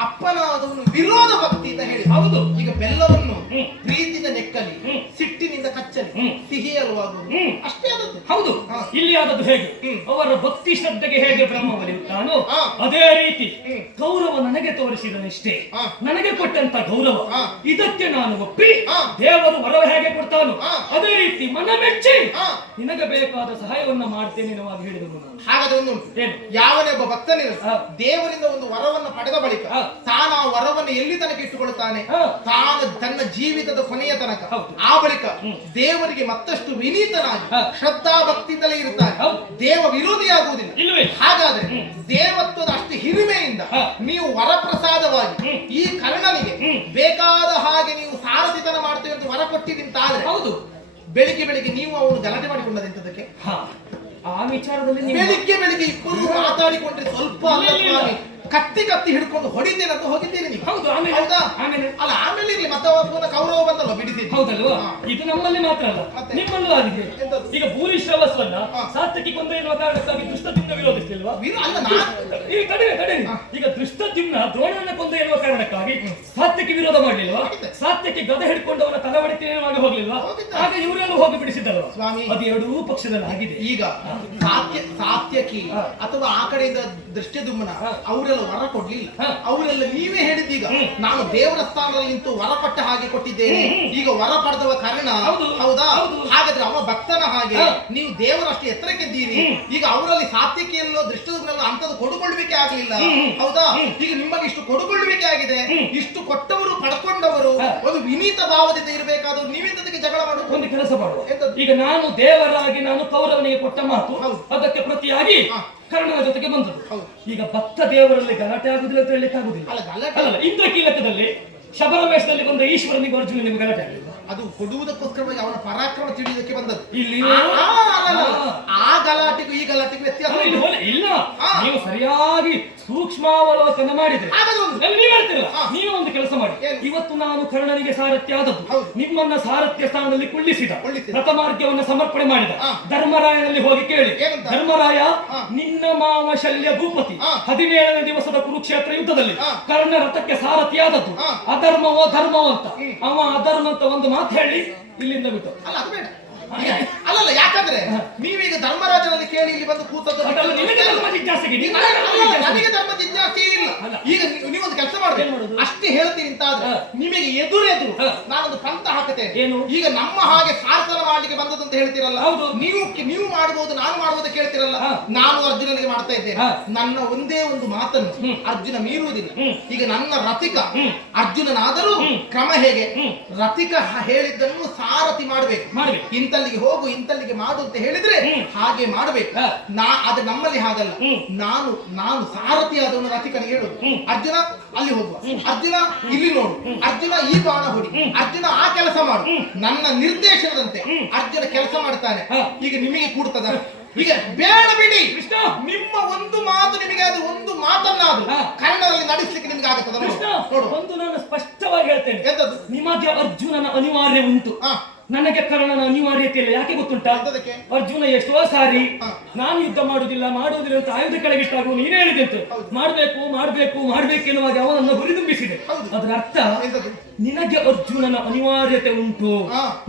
ಅಪ್ಪನಾದವನು ವಿರೋಧ ಭಕ್ತಿಯಿಂದ ಹೇಳಿದ. ಹೌದು. ಈಗ ಬೆಲ್ಲವನ್ನು ಹ್ಮ್. ಪ್ರೀತಿಯಿಂದ ನೆಕ್ಕಲಿ, ಹ್ಮ್. ಸಿಟ್ಟಿನಿಂದ ಕಚ್ಚಲಿ, ಹ್ಮ್. ಸಿಹಿ ಅಲ್ವಾಗುವುದು. ಹ್ಮ್. ಅಷ್ಟೇ ಆದದ್ದು. ಹೌದು. ಹಾ. ಇಲ್ಲಿ ಆದದ್ದು ಹೇಗೆ? ಹ್ಮ್. ಅವರ ಭಕ್ತಿ ಶ್ರದ್ಧೆಗೆ ಹೇಗೆ ಬ್ರಹ್ಮ ಒಲಿಯುತ್ತಾನೋ ಹಾ. ಅದೇ ರೀತಿ ಹ್ಮ್. ಗೌರವ ನನಗೆ ತೋರಿಸಿದ ನಿಷ್ಠೆ, ಹಾ. ನನಗೆ ಕೊಟ್ಟಂತ ಗೌರವ, ಹಾ. ಇದಕ್ಕೆ ನಾನು ಒಪ್ಪಿ ಹಾ. ದೇವರು ವರವ ಹೇಗೆ ಕೊಡ್ತಾನೋ ಹಾ. ಅದೇ ರೀತಿ ಮನ ಮೆಚ್ಚಿ ಹಾ. ನಿನಗೆ ಬೇಕಾದ ಸಹಾಯವನ್ನ ಮಾಡ್ತೇನೆ ಎನ್ನುವಾಗ ಹೇಳಿದನು ನಾನು. ಹಾಗಾದ್ರೆ ಒಂದುಂಟು, ಏನು? ಯಾವನೇ ಒಬ್ಬ ಭಕ್ತನಿರಲಿ ಹಾ. ದೇವರಿಂದ ಒಂದು ವರವನ್ನು ಪಡೆದ ಬಳಿಕ ಹಾ. ತಾನು ಆ ವರವನ್ನು ಎಲ್ಲಿ ತನಕ ಇಟ್ಟುಕೊಳ್ಳುತ್ತಾನೆ? ಹಾ. ತಾನು ತನ್ನ ಜೀವಿತದ ಕೊನೆಯ ತನಕ. ಹೌದು. ಆ ಬಳಿಕ ಹ್ಮ್. ದೇವರಿಗೆ ಮತ್ತಷ್ಟು ವಿನೀತನಾಗಿ ಹಾ. ಶ್ರದ್ಧಾ ಭಕ್ತಿಯಿಂದಲೇ ಇರುತ್ತಾನೆ. ಹೌದು. ದೇವ ವಿರೋಧಿಯಾಗುವುದಿಲ್ಲ. ಇಲ್ಲವೇ? ಹಾಗಾದ್ರೆ ಹ್ಮ್. ದೇವತ್ವದ ಅಷ್ಟು ಹಿರಿಮೆಯಿಂದ ಹಾ. ನೀವು ವರಪ್ರಸಾದವಾಗಿ ಹ್ಮ್. ಈ ಕರ್ಣನಿಗೆ ಹ್ಮ್. ಬೇಕಾದ ಹಾಗೆ ನೀವು ಸಾರಥಿತನ ಮಾಡ್ತೇವೆ ಅಂತ ವರ ಕೊಟ್ಟಿದ್ದಂತಾದ್ರೆ ಹೌದು. ಬೆಳಿಗ್ಗೆ ಬೆಳಿಗ್ಗೆ ನೀವು ಅವನು ಗಲಾಟೆ ಮಾಡಿಕೊಂಡದಂತದಕ್ಕೆ ಹಾ, ಆ ವಿಚಾರದಲ್ಲಿ ನೀವು ಬೆಳಿಗ್ಗೆ ಇಬ್ಬರು ಮಾತಾಡಿಕೊಂಡ್ರೆ ಸ್ವಲ್ಪ ಅಲ್ಲ ಸ್ವಾಮಿ, ಕತ್ತಿ ಹಿಡ್ಕೊಂಡು ಹೊಡಿತೇನೆ ಅಂತ ಹೋಗಿದ್ದೀರಿ ನೀವು. ಹೌದು. ಆಮೇಲೆ ಹೌದಾ? ಆಮೇಲೆ ಅಲ್ಲ ಆಮೇಲೆ ಇರ್ಲಿ, ಮತ್ತೆ ಅವತ್ತು ಕೌರವ ಬಂದಲ್ಲ ಬಿಡಿಸಿದ್ದು. ಹೌದಲ್ವಾ? ಹಾ. ಇದು ನಮ್ಮಲ್ಲಿ ಮಾತ್ರ ಅಲ್ಲ, ಮತ್ತೆ? ನಿಮ್ಮಲ್ಲೂ ಆಗಿದೆ. ಎಂತದ್ದು? ಈಗ ಭೂರಿಶ್ರವಸ್ವನ್ನ ಹಾ. ಸಾತ್ಯಕಿ ಕೊಂದ ಎನ್ನುವ ಕಾರಣಕ್ಕಾಗಿ ದುಷ್ಟದಿಂದ ವಿರೋಧಿಸ್ತಿಲ್ವಾ? ಅಲ್ಲ ಈಗ ತಡೆ. ಹಾ. ಈಗ ದುಷ್ಟತಿಮ್ನ ದ್ರೋಣನ ಕೊಂದ ಎನ್ನುವ ಕಾರಣಕ್ಕಾಗಿ ಸಾತ್ಯಕಿ ವಿರೋಧ ಮಾಡ್ಲಿಲ್ವಾ? ಮಾಡಿದ್ದೆ. ಸಾತ್ಯಕಿ ಗದ ಹಿಡ್ಕೊಂಡವನ ತಲವಡಿತೇನೆ ಮಾಡಿ ಹೋಗ್ಲಿಲ್ವಾ? ಹೋಗಿದ್ದೆ. ಆಗ ಇವರೆಲ್ಲ ಹೋಗಿ ಬಿಡಿಸಿದ್ದಲ್ವಾ? ಸ್ವಾಮಿ. ಅದು ಎರಡೂ ಪಕ್ಷದಲ್ಲಿ ಆಗಿದೆ. ಈಗ ಸಾತ್ಯಕಿ ಹಾ. ಅಥವಾ ಆ ಕಡೆಯಿಂದ ದೃಷ್ಟ್ಯದುಮ್ಮನ ಹಾ. ಅವರೆಲ್ಲ ವರ ಕೊಡ್ಲಿಲ್ಲ. ಹಾ. ಅವರೆಲ್ಲ ನೀವೇ ಹೇಳಿದ್ದೀಗ ಹ್ಮ್. ನಾನು ದೇವರ ಸ್ಥಾನದಲ್ಲಿ ನಿಂತು ವರ ಪಟ್ಟ ಹಾಗೆ ಕೊಟ್ಟಿದ್ದೇನೆ. ಈಗ ವರ ಪಡೆದವ ಕಾರಣ ಹೌದು. ಹೌದಾ? ಹೌದು. ಹಾಗಾದ್ರೆ ಅವ ಭಕ್ತನ ಹಾಗೆ ಹಾ. ನೀವು ದೇವರಷ್ಟು ಎತ್ತರಕ್ಕಿದ್ದೀರಿ. ಹ್ಮ್. ಈಗ ಅವರಲ್ಲಿ ಸಾತ್ಯಕಿಯಲ್ಲೋ ದೃಷ್ಟಿಯಲ್ಲೋ ಅಂತದ್ದು ಕೊಡುಕೊಳ್ಳುವಿಕೆ ಆಗ್ಲಿಲ್ಲ. ಹ್ಮ್. ಹೌದಾ? ಹ್ಮ್. ಈಗ ನಿಮಗೆ ಇಷ್ಟು ಕೊಡುಕೊಳ್ಳುವಿಕೆ ಆಗಿದೆ. ಇಷ್ಟು ಕೊಟ್ಟವರು ಪಡ್ಕೊಂಡವರು ಒಂದು ವಿನೀತ ಭಾವದಿಂದ ಇರಬೇಕಾದ್ರು ನೀವೆಂತದಕ್ಕೆ ಜಗಳ ಮಾಡುದು? ಒಂದು ಕೆಲಸ ಮಾಡುವ. ಎಂತದ್ದು? ಈಗ ನಾನು ದೇವರಾಗಿ ನಾನು ಕೌರವನಿಗೆ ಕೊಟ್ಟ ಮಾತು, ಹೌದು. ಅದಕ್ಕೆ ಪ್ರತಿಯಾಗಿ ಕರ್ಣನ ಜೊತೆಗೆ ಬಂದದ್ದು. ಹೌದು. ಈಗ ಭಕ್ತ ದೇವರಲ್ಲಿ ಗಲಾಟೆ ಆಗುದಿಲ್ಲ ಅಂತ ಹೇಳಲಿಕ್ಕೆ ಆಗುದಿಲ್ಲ. ಅಲ್ಲ ಗಲಾಟೆ ಅಲ್ಲ, ಇಂದ್ರಕೀಲಕದಲ್ಲಿ ಶಬರವೇಶದಲ್ಲಿ ಬಂದ ಈಶ್ವರನಿಗೆ ಅರ್ಜುನನಿಗೆ ಗಲಾಟೆ ಆಗಲಿಲ್ಲ. ಅದು ಕೊಡುವುದಕ್ಕೋಸ್ಕರವಾಗಿ ಅವನ ಪರಾಕ್ರಮ ತಿಳಿಯುವುದಕ್ಕೆ ಬಂದದ್ದು. ಇಲ್ಲಿ ಆ ಗಲಾಟೆಗೂ ಈ ಗಲಾಟೆಗೂ ವ್ಯತ್ಯಾಸ ಅಲ್ಲ, ಇಲ್ಲಿ ಇಲ್ಲ. ನೀವು ಸರಿಯಾಗಿ ಸೂಕ್ಷ್ಮಾವಲೋಕನ ಮಾಡಿದ್ರೆ ನೀವು ಹೇಳ್ತಿರಲ್ಲ, ನೀವೇ ಒಂದು ಕೆಲಸ ಮಾಡಿ. ಇವತ್ತು ನಾನು ಕರ್ಣನಿಗೆ ಸಾರಥ್ಯ ಆದದ್ದು, ನಿಮ್ಮನ್ನ ಸಾರಥ್ಯ ಸ್ಥಾನದಲ್ಲಿ ಕುಳ್ಳಿಸಿದ, ರಥಮಾರ್ಗವನ್ನು ಸಮರ್ಪಣೆ ಮಾಡಿದ ಧರ್ಮರಾಯನಲ್ಲಿ ಹೋಗಿ ಕೇಳಿ, ಧರ್ಮರಾಯ ನಿನ್ನ ಮಾವ ಶಲ್ಯ ಭೂಪತಿ 17ನೇ ದಿವಸದ ಕುರುಕ್ಷೇತ್ರ ಯುದ್ಧದಲ್ಲಿ ಕರ್ಣ ರಥಕ್ಕೆ ಸಾರಥಿ ಆದದ್ದು ಅಧರ್ಮವೋ ಧರ್ಮವೋ ಅಂತ. ಅವ ಅಧರ್ಮ ಅಂತ ಒಂದು ಮಾತು ಹೇಳಿ ಇಲ್ಲಿಂದ ಬಿಟ್ಟು. ಅಲ್ಲ ಅದು ಬೇಡ. ಅಲ್ಲಲ್ಲ, ಯಾಕಂದ್ರೆ ನೀವೀಗ ಧರ್ಮರಾಜನಲ್ಲಿ ಕೇಳಿ ಇಲ್ಲಿ ಬಂದು ಕೂತದ್ದು. ನಿಮಗೆ ಧರ್ಮ ಜಿಜ್ಞಾಸೆಗೆ ನನಗೆ ಧರ್ಮ ಜಿಜ್ಞಾಸೆ ಇಲ್ಲ. ಈಗ ನೀವೊಂದು ಕೆಲಸ ಮಾಡಬೇಕು, ಅಷ್ಟೇ ಹೇಳ್ತೀನಿ ಅಂತ ಆದ್ರೆ ನಿಮಗೆ ಎದುರೆದುರು ನಾನೊಂದು ಪಂಥ ಹಾಕುತ್ತೇನೆ. ಏನು? ಈಗ ನಮ್ಮ ಹಾಗೆ ಸಾರ್ಥನ ಮಾಡ್ಲಿಕ್ಕೆ ಬಂದದ್ದು ಅಂತ ಹೇಳ್ತಿರಲ್ಲ, ನೀವು ಮಾಡಬಹುದು ನಾನು ಮಾಡಬಹುದು ಕೇಳ್ತಿರಲ್ಲ. ನಾನು ಅರ್ಜುನನಿಗೆ ಮಾಡ್ತಾ ಇದ್ದೇನೆ. ನನ್ನ ಒಂದೇ ಒಂದು ಮಾತನ್ನು ಅರ್ಜುನ ಮೀರುವುದಿಲ್ಲ. ಈಗ ನನ್ನ ರಥಿಕ ಅರ್ಜುನನಾದರೂ ಕ್ರಮ ಹೇಗೆ? ರಥಿಕ ಹೇಳಿದ್ದನ್ನು ಸಾರಥಿ ಮಾಡಬೇಕು. ಇಂತಲ್ಲಿಗೆ ಹೋಗು ಇಂತಲ್ಲಿಗೆ ಮಾಡು ಅಂತ ಹೇಳಿದ್ರೆ ಹಾಗೆ ಮಾಡಬೇಕು. ಅದು ನಮ್ಮಲ್ಲಿ ಹಾಗಲ್ಲ. ನಾನು ಸಾರಥಿ ಆದವನು ರಥಿಕನಿಗೆ ಹೇಳುದು, ಅರ್ಜುನ ಅಲ್ಲಿ ಹೋಗುವ, ಅರ್ಜುನ ಇಲ್ಲಿ ನೋಡು, ಅರ್ಜುನ ಈ ಬಾಣ ಹೊಡಿ, ಅರ್ಜುನ ಆ ಕೆಲಸ ಮಾಡು. ನನ್ನ ನಿರ್ದೇಶನದಂತೆ ಅರ್ಜುನ ಕೆಲಸ ಮಾಡ್ತಾನೆ. ಈಗ ನಿಮಗೆ ಕೂಡ್ತದ? ಈಗ ಬೇಡ ಬಿಡಿ, ನಿಮ್ಮ ಒಂದು ಮಾತು ನಿಮಗೆ ಅದು ಒಂದು ಮಾತನ್ನಾದ್ರು ಕನ್ನಡದಲ್ಲಿ ನಡೆಸಲಿಕ್ಕೆ ನಿಮ್ಗೆ ಆಗುತ್ತದೆ ನೋಡು. ಒಂದು ನಾನು ಸ್ಪಷ್ಟವಾಗಿ ಹೇಳ್ತೇನೆ, ಎಂತದ್ದು? ನಿಮಗೆ ಅರ್ಜುನನ ಅನಿವಾರ್ಯ ಉಂಟು, ನನಗೆ ಕರ್ಣನ ಅನಿವಾರ್ಯತೆ ಇಲ್ಲ. ಯಾಕೆ ಗೊತ್ತುಂಟಾ? ಅರ್ಜುನ ಎಷ್ಟೋ ಸಾರಿ ನಾನು ಯುದ್ಧ ಮಾಡುವುದಿಲ್ಲ ಅಂತ ಆಯುಧ ಕೆಳಗಿಟ್ಟಾಗ ನೀನೇ ಹೇಳಿದಂತೆ ಮಾಡ್ಬೇಕು ಎನ್ನುವಾಗ ಅವನನ್ನು ಹುರಿದುಂಬಿಸಿದೆ. ಅದರ ಅರ್ಥ ನಿನಗೆ ಅರ್ಜುನನ ಅನಿವಾರ್ಯತೆ ಉಂಟು,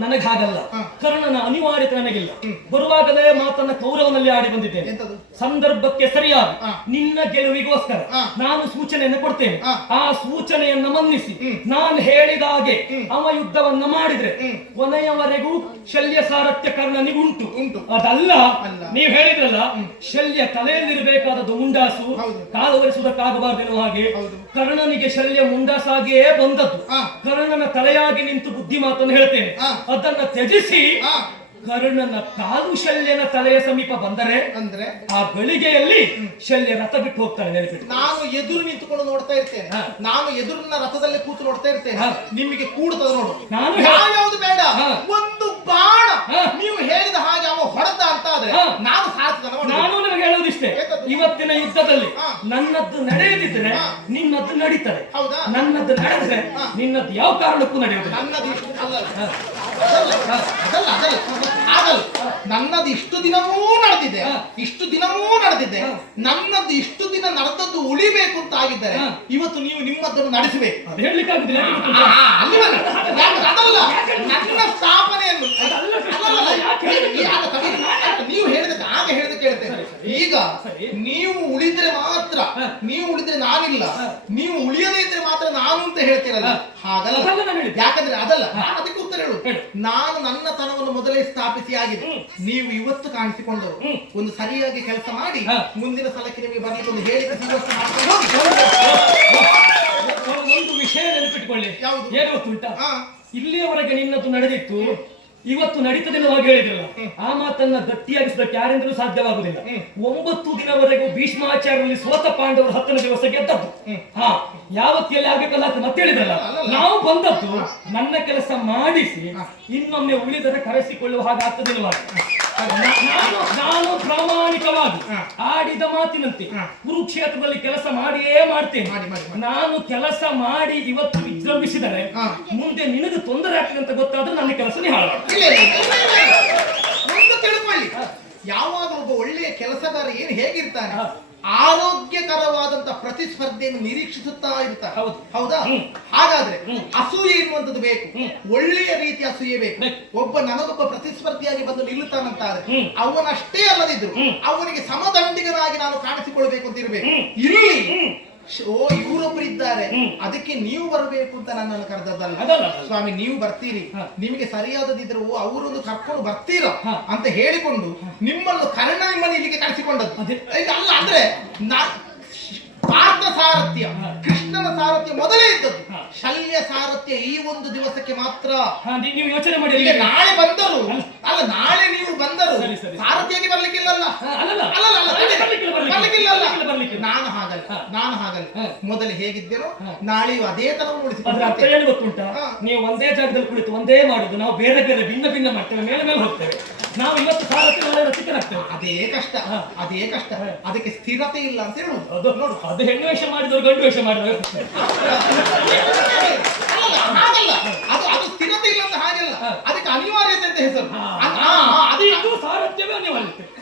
ನನಗೆ ಹಾಗಲ್ಲ. ಕರ್ಣನ ಅನಿವಾರ್ಯತೆ ನನಗಿಲ್ಲ. ಬರುವಾಗಲೇ ಮಾತನ್ನ ಕೌರವನಲ್ಲಿ ಆಡಿ ಬಂದಿದ್ದೇನೆ. ಸಂದರ್ಭಕ್ಕೆ ಸರಿಯಾಗಿ ನಿನ್ನ ಗೆಲುವಿಗೋಸ್ಕರ ನಾನು ಸೂಚನೆಯನ್ನು ಕೊಡ್ತೇನೆ. ಆ ಸೂಚನೆಯನ್ನು ಮನ್ನಿಸಿ ನಾನು ಹೇಳಿದಾಗೆ ಅವ ಯುದ್ಧವನ್ನ ಮಾಡಿದ್ರೆ ಕೊನೆಯವರೆಗೂ ಶಲ್ಯ ಸಾರಥ್ಯ ಕರ್ಣನಿಗುಂಟು. ಅದಲ್ಲ, ನೀವು ಹೇಳಿದ್ರಲ್ಲ ಶಲ್ಯ ತಲೆಯಲ್ಲಿರಬೇಕಾದದ್ದು ಮುಂಡಾಸು, ಕಾಲುವರಿಸುವುದಕ್ಕಾಗಬಾರ್ದೆನ್ನುವ ಹಾಗೆ ಕರ್ಣನಿಗೆ ಶಲ್ಯ ಮುಂಡಾಸಾಗಿಯೇ ಬಂದದ್ದು. ಕರ್ಣನ ತಲೆಯಾಗಿ ನಿಂತು ಬುದ್ಧಿ ಮಾತನ್ನು ಹೇಳ್ತೇನೆ. ಅದನ್ನ ತ್ಯಜಿಸಿ ಕರ್ಣನ ಕಾಲು ಶಲ್ಯನ ತಲೆಯ ಸಮೀಪ ಬಂದರೆ ಅಂದ್ರೆ ಆ ಗಳಿಗೆಯಲ್ಲಿ ಶಲ್ಯ ರಥ ಬಿಟ್ಟು ಹೋಗ್ತಾನೆ. ನೆನಪಿಟ್ಟು ನಾನು ಎದುರು ನಿಂತುಕೊಂಡು ನೋಡ್ತಾ ಇರ್ತೇನೆ, ನಾನು ಎದುರಿನ ರಥದಲ್ಲಿ ಕೂತು ನೋಡ್ತಾ ಇರ್ತೇನೆ. ನಿಮಗೆ ಕೂಡುತ್ತದೆ ನೋಡು. ನಾನು ಯಾವ್ದು ಬೇಡ, ಒಂದು ಬಾಣ ನೀವು ಹೇಳಿದ ಹಾಗೆ ಅವ ಹೊಡೆದ ಅಂತ ಆದ್ರೆ ನಾನು ನಾನು ನಿಮಗೆ ಹೇಳುವುದಿಷ್ಟೇ, ಇವತ್ತಿನ ಯುದ್ಧದಲ್ಲಿ ನನ್ನದ್ದು ನಡೆಯದಿದ್ರೆ ನಿನ್ನದ್ದು ನಡೀತದೆ, ನನ್ನದ್ದು ನಡೆದ್ರೆ ನಿನ್ನದ್ದು ಯಾವ ಕಾರಣಕ್ಕೂ ನಡೆಯುವುದಿಲ್ಲ. ನನ್ನದು ಇಷ್ಟು ದಿನವೂ ನಡೆದಿದೆ, ನನ್ನದು ಇಷ್ಟು ದಿನ ನಡೆದದ್ದು ಉಳಿಬೇಕು ಅಂತ ಆಗಿದ್ದರೆ ಇವತ್ತು ನೀವು ನಿಮ್ಮದನ್ನು ನಡೆಸಬೇಕು. ಅದಲ್ಲ ನನ್ನ ಸ್ಥಾಪನೆಯನ್ನು ನೀವು ಹೇಳಿದ ಹಾಗೆ ಹೇಳಿದ ಕೇಳ್ತೇನೆ. ಈಗ ನೀವು ಉಳಿದ್ರೆ ಮಾತ್ರ, ನೀವು ಉಳಿದ್ರೆ ನಾನಿಲ್ಲ, ನೀವು ಉಳಿಯದೇ ಇದ್ರೆ ಮಾತ್ರ ನಾನು ಅಂತ ಹೇಳ್ತೀರಲ್ಲ, ಹಾಗಲ್ಲ. ಯಾಕಂದ್ರೆ ಅದಲ್ಲ, ನಾನು ಅದಕ್ಕೆ ಉತ್ತರ ಹೇಳುದು. ನಾನು ನನ್ನ ತನವನ್ನು ಮೊದಲೇ ಸ್ಥಾಪಿಸಿ ಆಗಿದೆ. ನೀವು ಇವತ್ತು ಕಾಣಿಸಿಕೊಂಡವರು ಒಂದು ಸರಿಯಾಗಿ ಕೆಲಸ ಮಾಡಿ ಮುಂದಿನ ಸಲಕ್ಕೆ ನಿಮಗೆ ಬರ್ಲಿಕ್ಕೆ ಒಂದು ಹೇಳಿಕೆ ಸಿಗುವಷ್ಟು ಒಂದು ವಿಷಯ ನೆನಪಿಟ್ಕೊಳ್ಳಿ. ಏನು ಗೊತ್ತುಂಟಾ, ಇಲ್ಲಿಯವರೆಗೆ ನಿನ್ನದು ನಡೆದಿತ್ತು, ಇವತ್ತು ನಡೀತದೆ ಹಾಗೆ ಹೇಳಿದ್ರಲ್ಲ, ಆ ಮಾತನ್ನ ಗಟ್ಟಿಯಾಗಿಸಬೇಕು ಯಾರಿಂದಲೂ ಸಾಧ್ಯವಾಗುವುದಿಲ್ಲ. 9 ದಿನವರೆಗೂ ಭೀಷ್ಮಾಚಾರ್ಯರಲ್ಲಿ ಸೋತ ಪಾಂಡವರು 10ನೇ ದಿವಸ ಗೆದ್ದದ್ದು. ಯಾವತ್ತಿಯಲ್ಲಿ ಆಗಬೇಕಲ್ಲ ಅಂತ ಮತ್ತೆ ಹೇಳಿದ್ರಲ್ಲ, ನಾವು ಬಂದದ್ದು ನನ್ನ ಕೆಲಸ ಮಾಡಿಸಿ ಇನ್ನೊಮ್ಮೆ ಉಳಿದರೆ ಕರೆಸಿಕೊಳ್ಳುವ ಹಾಗೆ ಆಗ್ತದೆ. ನಾನು ಪ್ರಾಮಾಣಿಕವಾಗಿ ಆಡಿದ ಮಾತಿನಂತೆ ಕುರುಕ್ಷೇತ್ರದಲ್ಲಿ ಕೆಲಸ ಮಾಡಿಯೇ ಮಾಡ್ತೇನೆ. ನಾನು ಕೆಲಸ ಮಾಡಿ ಇವತ್ತು ವಿಜೃಂಭಿಸಿದರೆ ಮುಂದೆ ನಿನಗೆ ತೊಂದರೆ ಆಗ್ತದೆ ಅಂತ ಗೊತ್ತಾದ್ರೆ ನನ್ನ ಕೆಲಸನೇ ಹಾಳು. ತಿಳ್ಕೊಳ್ಳಿ, ಯಾವಾಗ ಒಬ್ಬ ಒಳ್ಳೆಯ ಕೆಲಸಗಾರ ಏನು ಹೇಗಿರ್ತಾನೆ, ಆರೋಗ್ಯಕರವಾದಂತ ಪ್ರತಿಸ್ಪರ್ಧೆಯನ್ನು ನಿರೀಕ್ಷಿಸುತ್ತಾ ಇರ್ತಾರೆ. ಹೌದಾ? ಹಾಗಾದ್ರೆ ಅಸೂಯೆ ಎನ್ನುವಂಥದ್ದು ಬೇಕು, ಒಳ್ಳೆಯ ರೀತಿ ಅಸೂಯೆ ಬೇಕು. ನನಗೊಬ್ಬ ಪ್ರತಿಸ್ಪರ್ಧಿಯಾಗಿ ಬಂದು ನಿಲ್ಲುತ್ತಾನಂತಾದ್ರೆ ಅವನಷ್ಟೇ ಅಲ್ಲದಿದ್ರು ಅವನಿಗೆ ಸಮದಂಡಿಗನಾಗಿ ನಾನು ಕಾಣಿಸಿಕೊಳ್ಬೇಕು ಅಂತ ಇರಬೇಕು. ಇಲ್ಲಿ ಇವರೊಬ್ಬರು ಇದ್ದಾರೆ, ಅದಕ್ಕೆ ನೀವು ಬರಬೇಕು ಅಂತ ನನ್ನನ್ನು ಕರೆದದ್ದಲ್ಲ. ಸ್ವಾಮಿ ನೀವು ಬರ್ತೀರಿ, ನಿಮಗೆ ಸರಿಯಾದದಿದ್ರೆ ಅವರೊಂದು ಕರ್ಕೊಂಡು ಬರ್ತೀರಾ ಅಂತ ಹೇಳಿಕೊಂಡು ನಿಮ್ಮನ್ನು ನಿಮ್ಮನ್ನು ಇಲ್ಲಿಗೆ ಕರೆಸಿಕೊಂಡದ್ದು ಅಲ್ಲ. ಅಂದ್ರೆ ಪಾರ್ಥ ಸಾರಥ್ಯ, ಕೃಷ್ಣನ ಸಾರಥ್ಯ ಮೊದಲೇ ಇದ್ದದ್ದು ಹಾ. ಶಲ್ಯ ಸಾರಥ್ಯ ಈ ಒಂದು ದಿವಸಕ್ಕೆ ಮಾತ್ರ. ನೀವು ಯೋಚನೆ ಮಾಡಿ ಈಗ ನಾಳೆ ಬಂದರು ಅಲ್ಲ, ನಾಳೆ ನೀವು ಬಂದರು ಸರಿ, ಸರಿ. ಸಾರಥಿಯಾಗಿ ಬರ್ಲಿಕ್ಕಿಲ್ಲಲ್ಲ. ಅಲ್ಲಲ್ಲ ಅಲ್ಲಲ್ಲ, ಅಲ್ಲ, ತಡಿ. ಬರ್ಲಿಕ್ಕಿಲ್ಲಲ್ಲ. ಬರ್ಲಿಕ್ಕಿಲ್ಲ. ನಾನು ಹಾಗಲ್ಲ ಹಾ. ಮೊದಲು ಹೇಗಿದ್ದೇನೋ ಹಾ. ನಾಳೆಯೂ ಅದೇ ತರ ಅದ್ರ ಮೂಡಿಸಿಕೊಂಡು ಅರ್ಥ ಏನು ಗೊತ್ತುಂಟಾ? ಹಾ. ನೀವು ಒಂದೇ ಜಾಗದಲ್ಲಿ ಕುಳಿತು ಒಂದೇ ಮಾಡುದು, ನಾವು ಬೇರೆ ಬೇರೆ ಭಿನ್ನ ಭಿನ್ನ ಮಾಡ್ತೇವೆ, ಮೇಲೆ ಮೇಲೆ ಹೋಗ್ತೇವೆ. ನಾವು ಇವತ್ತು ಸಾರಥಿ ನಾಳೆ ರಸಿಕರಾಗ್ತೇವೆ. ಅದೇ ಕಷ್ಟ. ಹಾ. ಅದೇ ಕಷ್ಟ. ಹಾ. ಅದಕ್ಕೆ ಸ್ಥಿರತೆ ಇಲ್ಲ ಅಂತ ಹೇಳುದು. ಅದು ನೋಡು, ಅದು ಹೆಣ್ಣು ವೇಷ ಮಾಡಿದವರು ಗಂಡು ವೇಷ ಮಾಡಿದವರು. ಅಲ್ಲಲ್ಲ, ಹಾಗಲ್ಲ. ಅದು ಸ್ಥಿರತೆ ಇಲ್ಲ ಅಂತ ಹಾಗೆಲ್ಲ. ಹಾ. ಅದಕ್ಕೆ ಅನಿವಾರ್ಯತೆ ಅಂತ ಹೆಸರು. ಇದು ಸಾರಥ್ಯವೇ ಅನಿವಾರ್ಯತೆ.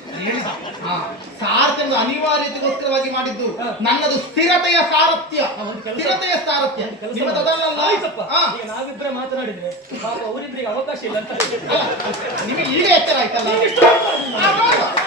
ಸಾರಥ್ಯದ ಅನಿವಾರ್ಯತೆಗೋಸ್ಕರವಾಗಿ ಮಾಡಿದ್ದು. ಹಾ. ನನ್ನದು ಸ್ಥಿರತೆಯ ಸಾರಥ್ಯ. ಒಂದು ಕೆಲಸ- ಸ್ಥಿರತೆಯ ಸಾರಥ್ಯ. ಕೆಲಸ ನಿಮ್ಮದು ಅದಲ್ಲಲ್ಲ? ಆಯ್ತಪ್ಪ. ಹಾ. ಈಗ ನಾವಿಬ್ಬರೇ ಮಾತನಾಡಿದ್ರೆ ಪಾಪ ಅವರಿಬ್ಬರಿಗೆ ಅವಕಾಶ ಇಲ್ಲ ಅಂತ. ನಿಮಗೆ ಈಗ ಎಚ್ಚರ ಆಯ್ತಲ್ಲ? ಈಗ ಇಷ್ಟು ಮಾತಾಡಿದ್ನಲ್ಲ. ಹಾ, ನೋಡುವ.